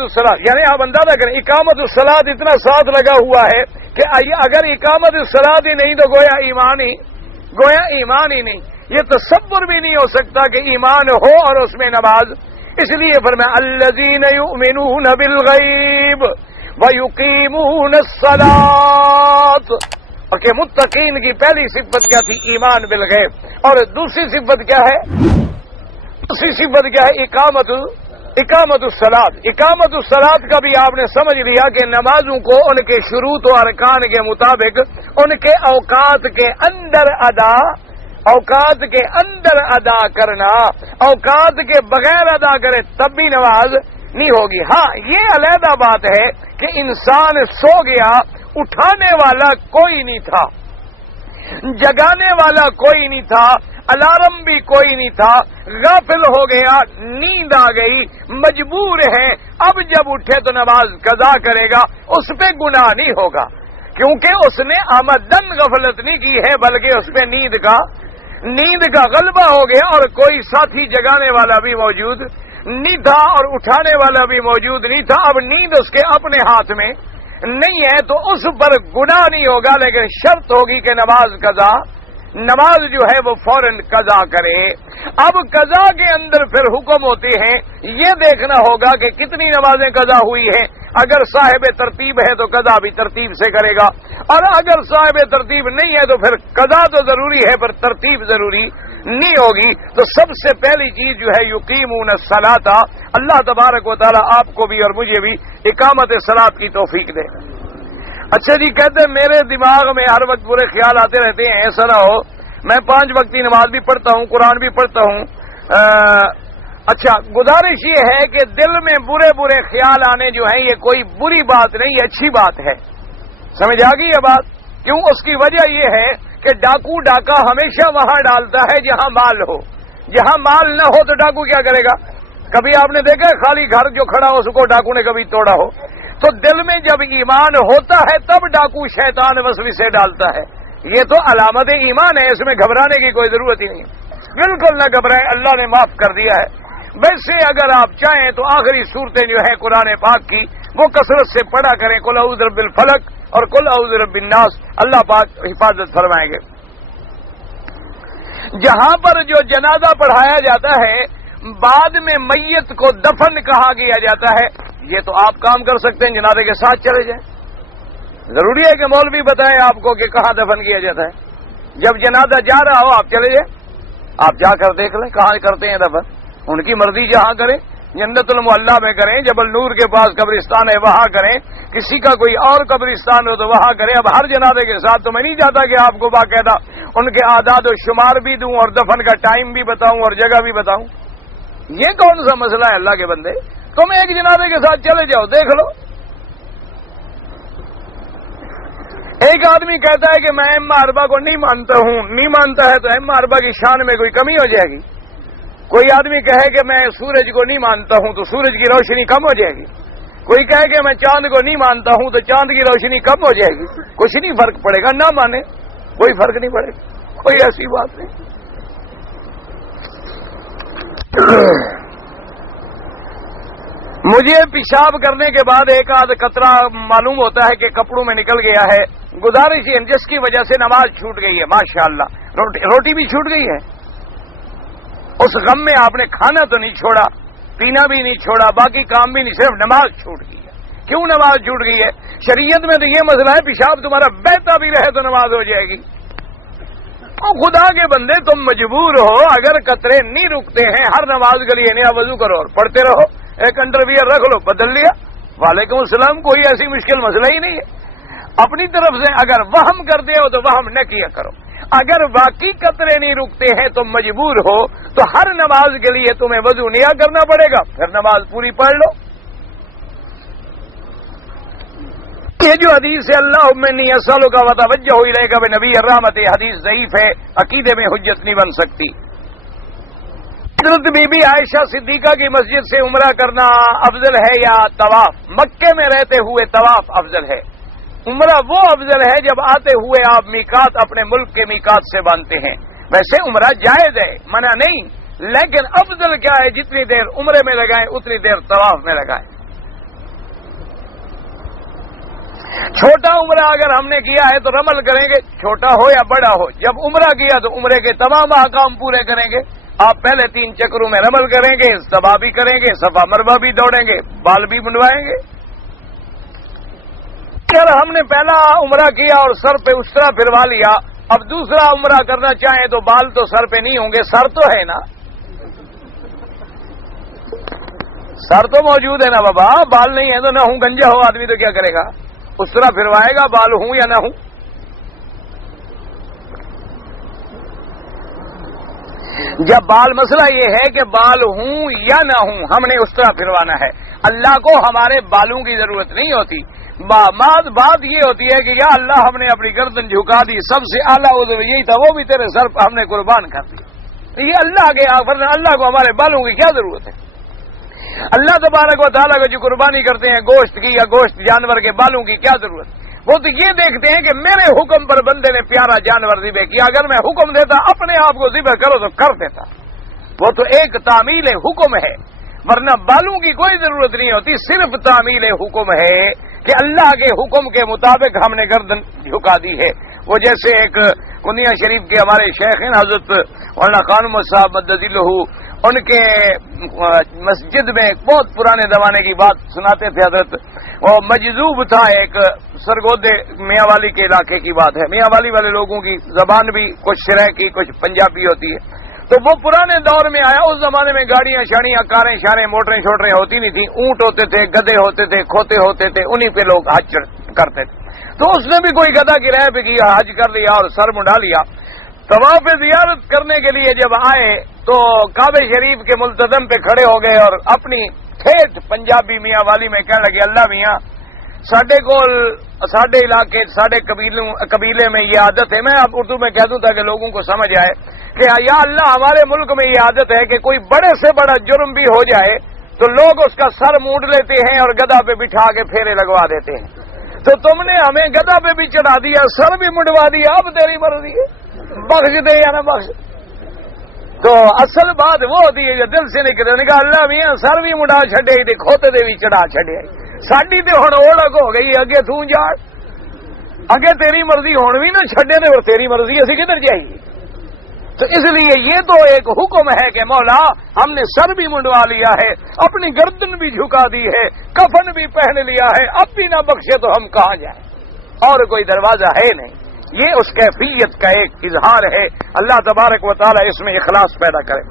الصلاۃ. یعنی آپ اندازہ کریں اقامت الصلاۃ اتنا ساتھ لگا ہوا ہے کہ اگر اقامت الصلاۃ ہی نہیں تو گویا ایمان ہی نہیں. یہ تصور بھی نہیں ہو سکتا کہ ایمان ہو اور اس میں نماز. اس لیے فرمایا الذین یؤمنون بالغیب ویقیمون الصلاۃ. اور کہ متقین کی پہلی صفت کیا تھی؟ ایمان بالغیب. اور دوسری صفت کیا ہے؟ دوسری صفت کیا ہے؟ اقامت الصلاۃ. اقامت الصلاۃ کا بھی آپ نے سمجھ لیا کہ نمازوں کو ان کے شروط و ارکان کے مطابق ان کے اوقات کے اندر ادا کرنا. اوقات کے بغیر ادا کرے تب بھی نماز نہیں ہوگی. ہاں یہ علیحدہ بات ہے کہ انسان سو گیا, اٹھانے والا کوئی نہیں تھا, جگانے والا کوئی نہیں تھا, الارم بھی کوئی نہیں تھا, غافل ہو گیا, نیند آ گئی, مجبور ہے, اب جب اٹھے تو نماز قضا کرے گا, اس پہ گناہ نہیں ہوگا کیونکہ اس نے آمدن غفلت نہیں کی ہے بلکہ اس پہ نیند کا غلبہ ہو گیا اور کوئی ساتھی جگانے والا بھی موجود نہیں تھا اور اٹھانے والا بھی موجود نہیں تھا. اب نیند اس کے اپنے ہاتھ میں نہیں ہے تو اس پر گناہ نہیں ہوگا, لیکن شرط ہوگی کہ نماز جو ہے وہ فوراً قضا کرے. اب قضا کے اندر پھر حکم ہوتے ہیں, یہ دیکھنا ہوگا کہ کتنی نمازیں قضا ہوئی ہیں. اگر صاحب ترتیب ہے تو قضا بھی ترتیب سے کرے گا, اور اگر صاحب ترتیب نہیں ہے تو پھر قضا تو ضروری ہے پر ترتیب ضروری نہیں ہوگی. تو سب سے پہلی چیز جو ہے یقیمون الصلاۃ. اللہ تبارک و تعالی آپ کو بھی اور مجھے بھی اقامت صلاۃ کی توفیق دے. اچھا جی, کہتے ہیں میرے دماغ میں ہر وقت برے خیال آتے رہتے ہیں, ایسا نہ ہو میں 5 وقتی نماز بھی پڑھتا ہوں, قرآن بھی پڑھتا ہوں. اچھا, گزارش یہ ہے کہ دل میں برے خیال آنے جو ہیں یہ کوئی بری بات نہیں, یہ اچھی بات ہے. سمجھ آ گئی یہ بات؟ کیوں؟ اس کی وجہ یہ ہے کہ ڈاکو ڈاکہ ہمیشہ وہاں ڈالتا ہے جہاں مال ہو. جہاں مال نہ ہو تو ڈاکو کیا کرے گا؟ کبھی آپ نے دیکھا خالی گھر جو کھڑا ہو اس کو ڈاکو نے کبھی توڑا ہو؟ تو دل میں جب ایمان ہوتا ہے تب ڈاکو شیطان وسوسے ڈالتا ہے. یہ تو علامت ایمان ہے, اس میں گھبرانے کی کوئی ضرورت ہی نہیں. بالکل نہ گھبرائیں, اللہ نے معاف کر دیا ہے. ویسے اگر آپ چاہیں تو آخری صورتیں جو ہیں قرآن پاک کی وہ کثرت سے پڑھا کریں, قل اعوذ برب الفلق اور قل اعوذ برب الناس, اللہ پاک حفاظت فرمائیں گے. جہاں پر جو جنازہ پڑھایا جاتا ہے بعد میں میت کو دفن کہا گیا جاتا ہے, یہ تو آپ کام کر سکتے ہیں, جنازے کے ساتھ چلے جائیں. ضروری ہے کہ مولوی بتائیں آپ کو کہ کہاں دفن کیا جاتا ہے. جب جنازہ جا رہا ہو آپ چلے جائیں, آپ جا کر دیکھ لیں کہاں کرتے ہیں دفن. ان کی مرضی جہاں کریں, جنت المعلا میں کریں, جبل نور کے پاس قبرستان ہے وہاں کریں, کسی کا کوئی اور قبرستان ہو تو وہاں کریں. اب ہر جنازے کے ساتھ تو میں نہیں چاہتا کہ آپ کو باقاعدہ ان کے اعداد و شمار بھی دوں اور دفن کا ٹائم بھی بتاؤں اور جگہ بھی بتاؤں. یہ کون سا مسئلہ ہے اللہ کے بندے؟ تم ایک جنازے کے ساتھ چلے جاؤ، دیکھ لو۔ ایک آدمی کہتا ہے کہ میں اما اربا کو نہیں مانتا ہوں، نہیں مانتا ہے تو اما اربا کی شان میں کوئی کمی ہو جائے گی۔ کوئی آدمی کہے کہ میں سورج کو نہیں مانتا ہوں تو سورج کی روشنی کم ہو جائے گی۔ کوئی کہے کہ میں چاند کو نہیں مانتا ہوں تو چاند کی روشنی کم ہو جائے گی۔ کچھ نہیں فرق پڑے گا، نہ مانے کوئی فرق نہیں پڑے گا، کوئی ایسی بات نہیں۔ مجھے پیشاب کرنے کے بعد ایک آدھ قطرہ معلوم ہوتا ہے کہ کپڑوں میں نکل گیا ہے، گزارش ہے جس کی وجہ سے نماز چھوٹ گئی ہے، ماشاءاللہ روٹی بھی چھوٹ گئی ہے، اس غم میں آپ نے کھانا تو نہیں چھوڑا، پینا بھی نہیں چھوڑا، باقی کام بھی نہیں، صرف نماز چھوٹ گئی ہے۔ کیوں نماز چھوٹ گئی ہے؟ شریعت میں تو یہ مسئلہ ہے پیشاب تمہارا بہتا بھی رہے تو نماز ہو جائے گی۔ خدا کے بندے تم مجبور ہو، اگر قطرے نہیں رکتے ہیں ہر نماز کے لیے نیا وضو کرو اور پڑھتے رہو، ایک انڈرویئر رکھ لو، بدل لیا، وعلیکم السلام، کوئی ایسی مشکل مسئلہ ہی نہیں ہے۔ اپنی طرف سے اگر وہم کرتے ہو تو وہم نہ کیا کرو، اگر واقعی قطرے نہیں رکتے ہیں تم مجبور ہو تو ہر نماز کے لیے تمہیں وضو نیا کرنا پڑے گا، پھر نماز پوری پڑھ لو۔ یہ جو حدیث ہے اللہم انی اسألک واتوجہ الیک بنبی الرحمت، حدیث ضعیف ہے، عقیدے میں حجت نہیں بن سکتی۔ حضرت بی بی عائشہ صدیقہ کی مسجد سے عمرہ کرنا افضل ہے یا طواف؟ مکے میں رہتے ہوئے طواف افضل ہے، عمرہ وہ افضل ہے جب آتے ہوئے آپ میقات اپنے ملک کے میقات سے باندھتے ہیں۔ ویسے عمرہ جائز ہے، منع نہیں، لیکن افضل کیا ہے؟ جتنی دیر عمرے میں لگائیں اتنی دیر طواف میں لگائیں۔ چھوٹا عمرہ اگر ہم نے کیا ہے تو رمل کریں گے، چھوٹا ہو یا بڑا ہو۔ جب عمرہ کیا تو عمرے کے تمام احکام پورے کریں گے۔ آپ پہلے 3 چکروں میں رمل کریں گے، استوا بھی کریں گے، صفا مروا بھی دوڑیں گے، بال بھی منڈوائیں گے۔ اگر ہم نے پہلا عمرہ کیا اور سر پہ اس طرح پھروا لیا، اب دوسرا عمرہ کرنا چاہیں تو بال تو سر پہ نہیں ہوں گے، سر تو ہے نا، سر تو موجود ہے نا بابا، بال نہیں ہے تو نہ ہوں، گنجا ہو آدمی تو کیا کرے گا؟ اس طرح پھروائے گا، بال ہوں یا نہ ہوں۔ جب بال، مسئلہ یہ ہے کہ بال ہوں یا نہ ہوں، ہم نے اس طرح پھروانا ہے۔ اللہ کو ہمارے بالوں کی ضرورت نہیں ہوتی، بات یہ ہوتی ہے کہ یا اللہ ہم نے اپنی گردن جھکا دی، سب سے اعلیٰ عذر یہی تھا، وہ بھی تیرے سر پر ہم نے قربان کر دی۔ یہ اللہ کے آفر، اللہ کو ہمارے بالوں کی کیا ضرورت ہے؟ اللہ تبارک و تعالیٰ کو جو قربانی کرتے ہیں گوشت کی یا گوشت جانور کے بالوں کی کیا ضرورت؟ وہ تو یہ دیکھتے ہیں کہ میرے حکم پر بندے نے پیارا جانور ذبح کیا، اگر میں حکم دیتا اپنے آپ کو ذبح کرو تو کر دیتا۔ وہ تو ایک تعمیل حکم ہے، ورنہ بالوں کی کوئی ضرورت نہیں ہوتی، صرف تعمیل حکم ہے کہ اللہ کے حکم کے مطابق ہم نے گردن جھکا دی ہے۔ وہ جیسے ایک کنیا شریف کے ہمارے شیخ ہیں حضرت مولانا خانم صاحب مدد اللہ، ان کے مسجد میں ایک بہت پرانے زمانے کی بات سناتے تھے حضرت، وہ مجذوب تھا، ایک سرگودے میاں والی کے علاقے کی بات ہے، میاں والی والے لوگوں کی زبان بھی کچھ شرح کی کچھ پنجابی ہوتی ہے، تو وہ پرانے دور میں آیا، اس زمانے میں گاڑیاں شاڑیاں کاریں شاریں موٹریں چھوٹریں ہوتی نہیں تھیں، اونٹ ہوتے تھے، گدھے ہوتے تھے، کھوتے ہوتے تھے، انہی پہ لوگ حج کرتے تھے۔ تو اس نے بھی کوئی گدھا کرایہ پہ کیا، حج کر لیا اور سر منڈا لیا۔ طواف زیارت کرنے کے لیے جب آئے تو کعبہ شریف کے ملتزم پہ کھڑے ہو گئے اور اپنی ٹھیٹھ پنجابی میاں والی میں کہنے لگے، اللہ میاں ساڈے علاقے ساڈے قبیلے میں یہ عادت ہے، میں اب اردو میں کہہ دوں تاکہ لوگوں کو سمجھ آئے کہ یا اللہ ہمارے ملک میں یہ عادت ہے کہ کوئی بڑے سے بڑا جرم بھی ہو جائے تو لوگ اس کا سر مونڈ لیتے ہیں اور گدھا پہ بٹھا کے پھیرے لگوا دیتے ہیں، تو تم نے ہمیں گدھا پہ بھی چڑھا دیا، سر بھی منڈوا دیا، اب تیری مرضی ہے، بخش دے یا نہ بخش۔ تو اصل بات وہ ہوتی ہے جو دل سے نکلے، نے کہا اللہ میاں سر بھی مڈا چھڈے تے کھوتے دے بھی چڑھا چھڈے، ساڈی تے ہن اوڑک ہو گئی، اگے تو جا، اگے تیری مرضی ہون بھی نہ چھڈے تے اور تیری مرضی اسی کدھر جائیے؟ تو اس لیے یہ تو ایک حکم ہے کہ مولا ہم نے سر بھی منڈوا لیا ہے، اپنی گردن بھی جھکا دی ہے، کفن بھی پہن لیا ہے، اب بھی نہ بخشے تو ہم کہاں جائیں؟ اور کوئی دروازہ ہے نہیں۔ یہ اس کیفیت کا ایک اظہار ہے، اللہ تبارک و تعالی اس میں اخلاص پیدا کرے۔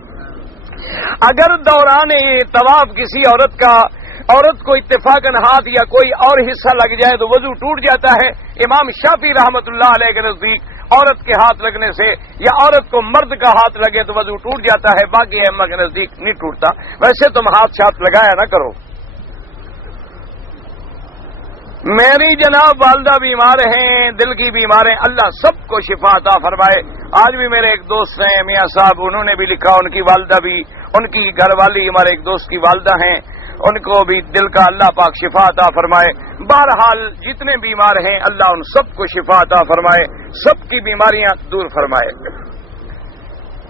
اگر دوران طواف کسی عورت کو اتفاقاً ہاتھ یا کوئی اور حصہ لگ جائے تو وضو ٹوٹ جاتا ہے۔ امام شافعی رحمۃ اللہ علیہ کے نزدیک عورت کے ہاتھ لگنے سے یا عورت کو مرد کا ہاتھ لگے تو وضو ٹوٹ جاتا ہے، باقی ائمہ کے نزدیک نہیں ٹوٹتا۔ ویسے تم ہاتھ لگایا نہ کرو، میری جناب والدہ بیمار ہیں، دل کی بیمار ہیں، اللہ سب کو شفا عطا فرمائے۔ آج بھی میرے ایک دوست ہیں میاں صاحب، انہوں نے بھی لکھا، ان کی والدہ بھی، ان کی گھر والی ہمارے ایک دوست کی والدہ ہیں، ان کو بھی دل کا اللہ پاک شفا عطا فرمائے۔ بہرحال جتنے بیمار ہیں اللہ ان سب کو شفا عطا فرمائے، سب کی بیماریاں دور فرمائے۔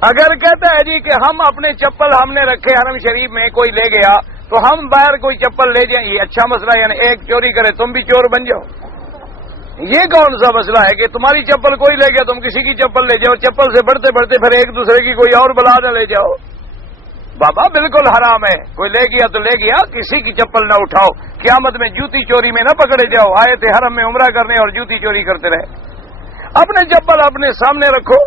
اگر کہتا ہے جی کہ ہم اپنے چپل ہم نے رکھے حرم شریف میں، کوئی لے گیا تو ہم باہر کوئی چپل لے جائیں، یہ اچھا مسئلہ ہے؟ یعنی ایک چوری کرے تم بھی چور بن جاؤ، یہ کون سا مسئلہ ہے کہ تمہاری چپل کوئی لے گیا تم کسی کی چپل لے جاؤ، چپل سے بڑھتے بڑھتے پھر ایک دوسرے کی کوئی اور بلا نہ لے جاؤ؟ بابا بالکل حرام ہے، کوئی لے گیا تو لے گیا، کسی کی چپل نہ اٹھاؤ، قیامت میں جوتی چوری میں نہ پکڑے جاؤ۔ آئے تھے حرم میں عمرہ کرنے اور جوتی چوری کرتے رہے۔ اپنے چپل اپنے سامنے رکھو۔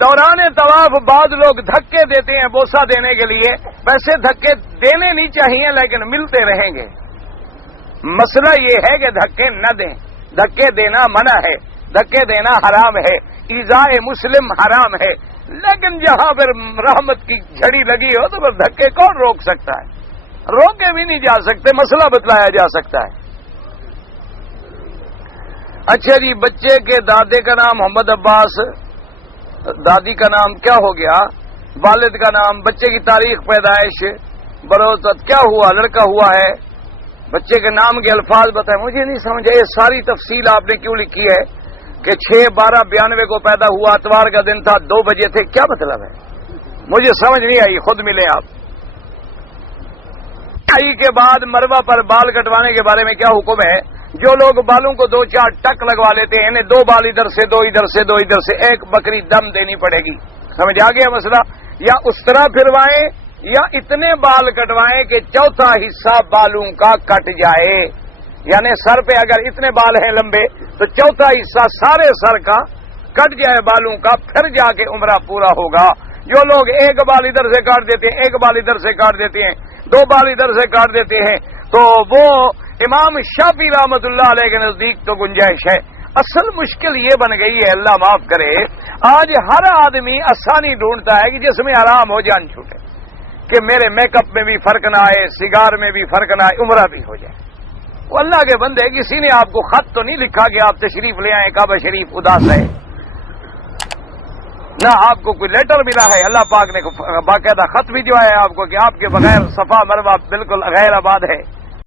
دوران طواف بعض لوگ دھکے دیتے ہیں بوسہ دینے کے لیے، ویسے دھکے دینے نہیں چاہیے لیکن ملتے رہیں گے۔ مسئلہ یہ ہے کہ دھکے نہ دیں، دھکے دینا منع ہے، دھکے دینا حرام ہے، ایذاء مسلم حرام ہے، لیکن جہاں پھر رحمت کی جھڑی لگی ہو تو پھر دھکے کون روک سکتا ہے؟ روکے بھی نہیں جا سکتے، مسئلہ بتلایا جا سکتا ہے۔ اچھا جی، بچے کے دادے کا نام محمد عباس، دادی کا نام کیا ہو گیا، والد کا نام، بچے کی تاریخ پیدائش، بروزت کیا ہوا، لڑکا ہوا ہے، بچے کے نام کے الفاظ بتائیں۔ مجھے نہیں سمجھ یہ ساری تفصیل آپ نے کیوں لکھی ہے کہ 6/12/92 کو پیدا ہوا، اتوار کا دن تھا، 2 بجے تھے، کیا مطلب ہے؟ مجھے سمجھ نہیں آئی، خود ملے آپ۔ کے بعد مروا پر بال کٹوانے کے بارے میں کیا حکم ہے؟ جو لوگ بالوں کو 2-4 ٹک لگوا لیتے ہیں، انہیں 2 بال ادھر سے 2 ادھر سے 2 ادھر سے، ایک بکری دم دینی پڑے گی۔ سمجھ آ گیا مسئلہ؟ یا اس طرح پھروائیں یا اتنے بال کٹوائیں کہ چوتھا حصہ بالوں کا کٹ جائے، یعنی سر پہ اگر اتنے بال ہیں لمبے تو چوتھا حصہ سارے سر کا کٹ جائے بالوں کا، پھر جا کے عمرہ پورا ہوگا۔ جو لوگ ایک بال ادھر سے کاٹ دیتے ہیں، ایک بال ادھر سے کاٹ دیتے ہیں، 2 بال ادھر سے کاٹ دیتے ہیں، تو وہ امام شافعی رحمۃ اللہ علیہ کے نزدیک تو گنجائش ہے۔ اصل مشکل یہ بن گئی ہے، اللہ معاف کرے، آج ہر آدمی آسانی ڈھونڈتا ہے کہ جس میں آرام ہو جان چھوٹے، کہ میرے میک اپ میں بھی فرق نہ آئے، سگار میں بھی فرق نہ آئے، عمرہ بھی ہو جائے۔ وہ اللہ کے بندے، کسی نے آپ کو خط تو نہیں لکھا کہ آپ تشریف لے آئیں کعبہ شریف اداس ہے، نہ آپ کو کوئی لیٹر ملا ہے، اللہ پاک نے باقاعدہ خط بھی جو ہے آپ کو کہ آپ کے بغیر صفا مروا بالکل غیر آباد ہے۔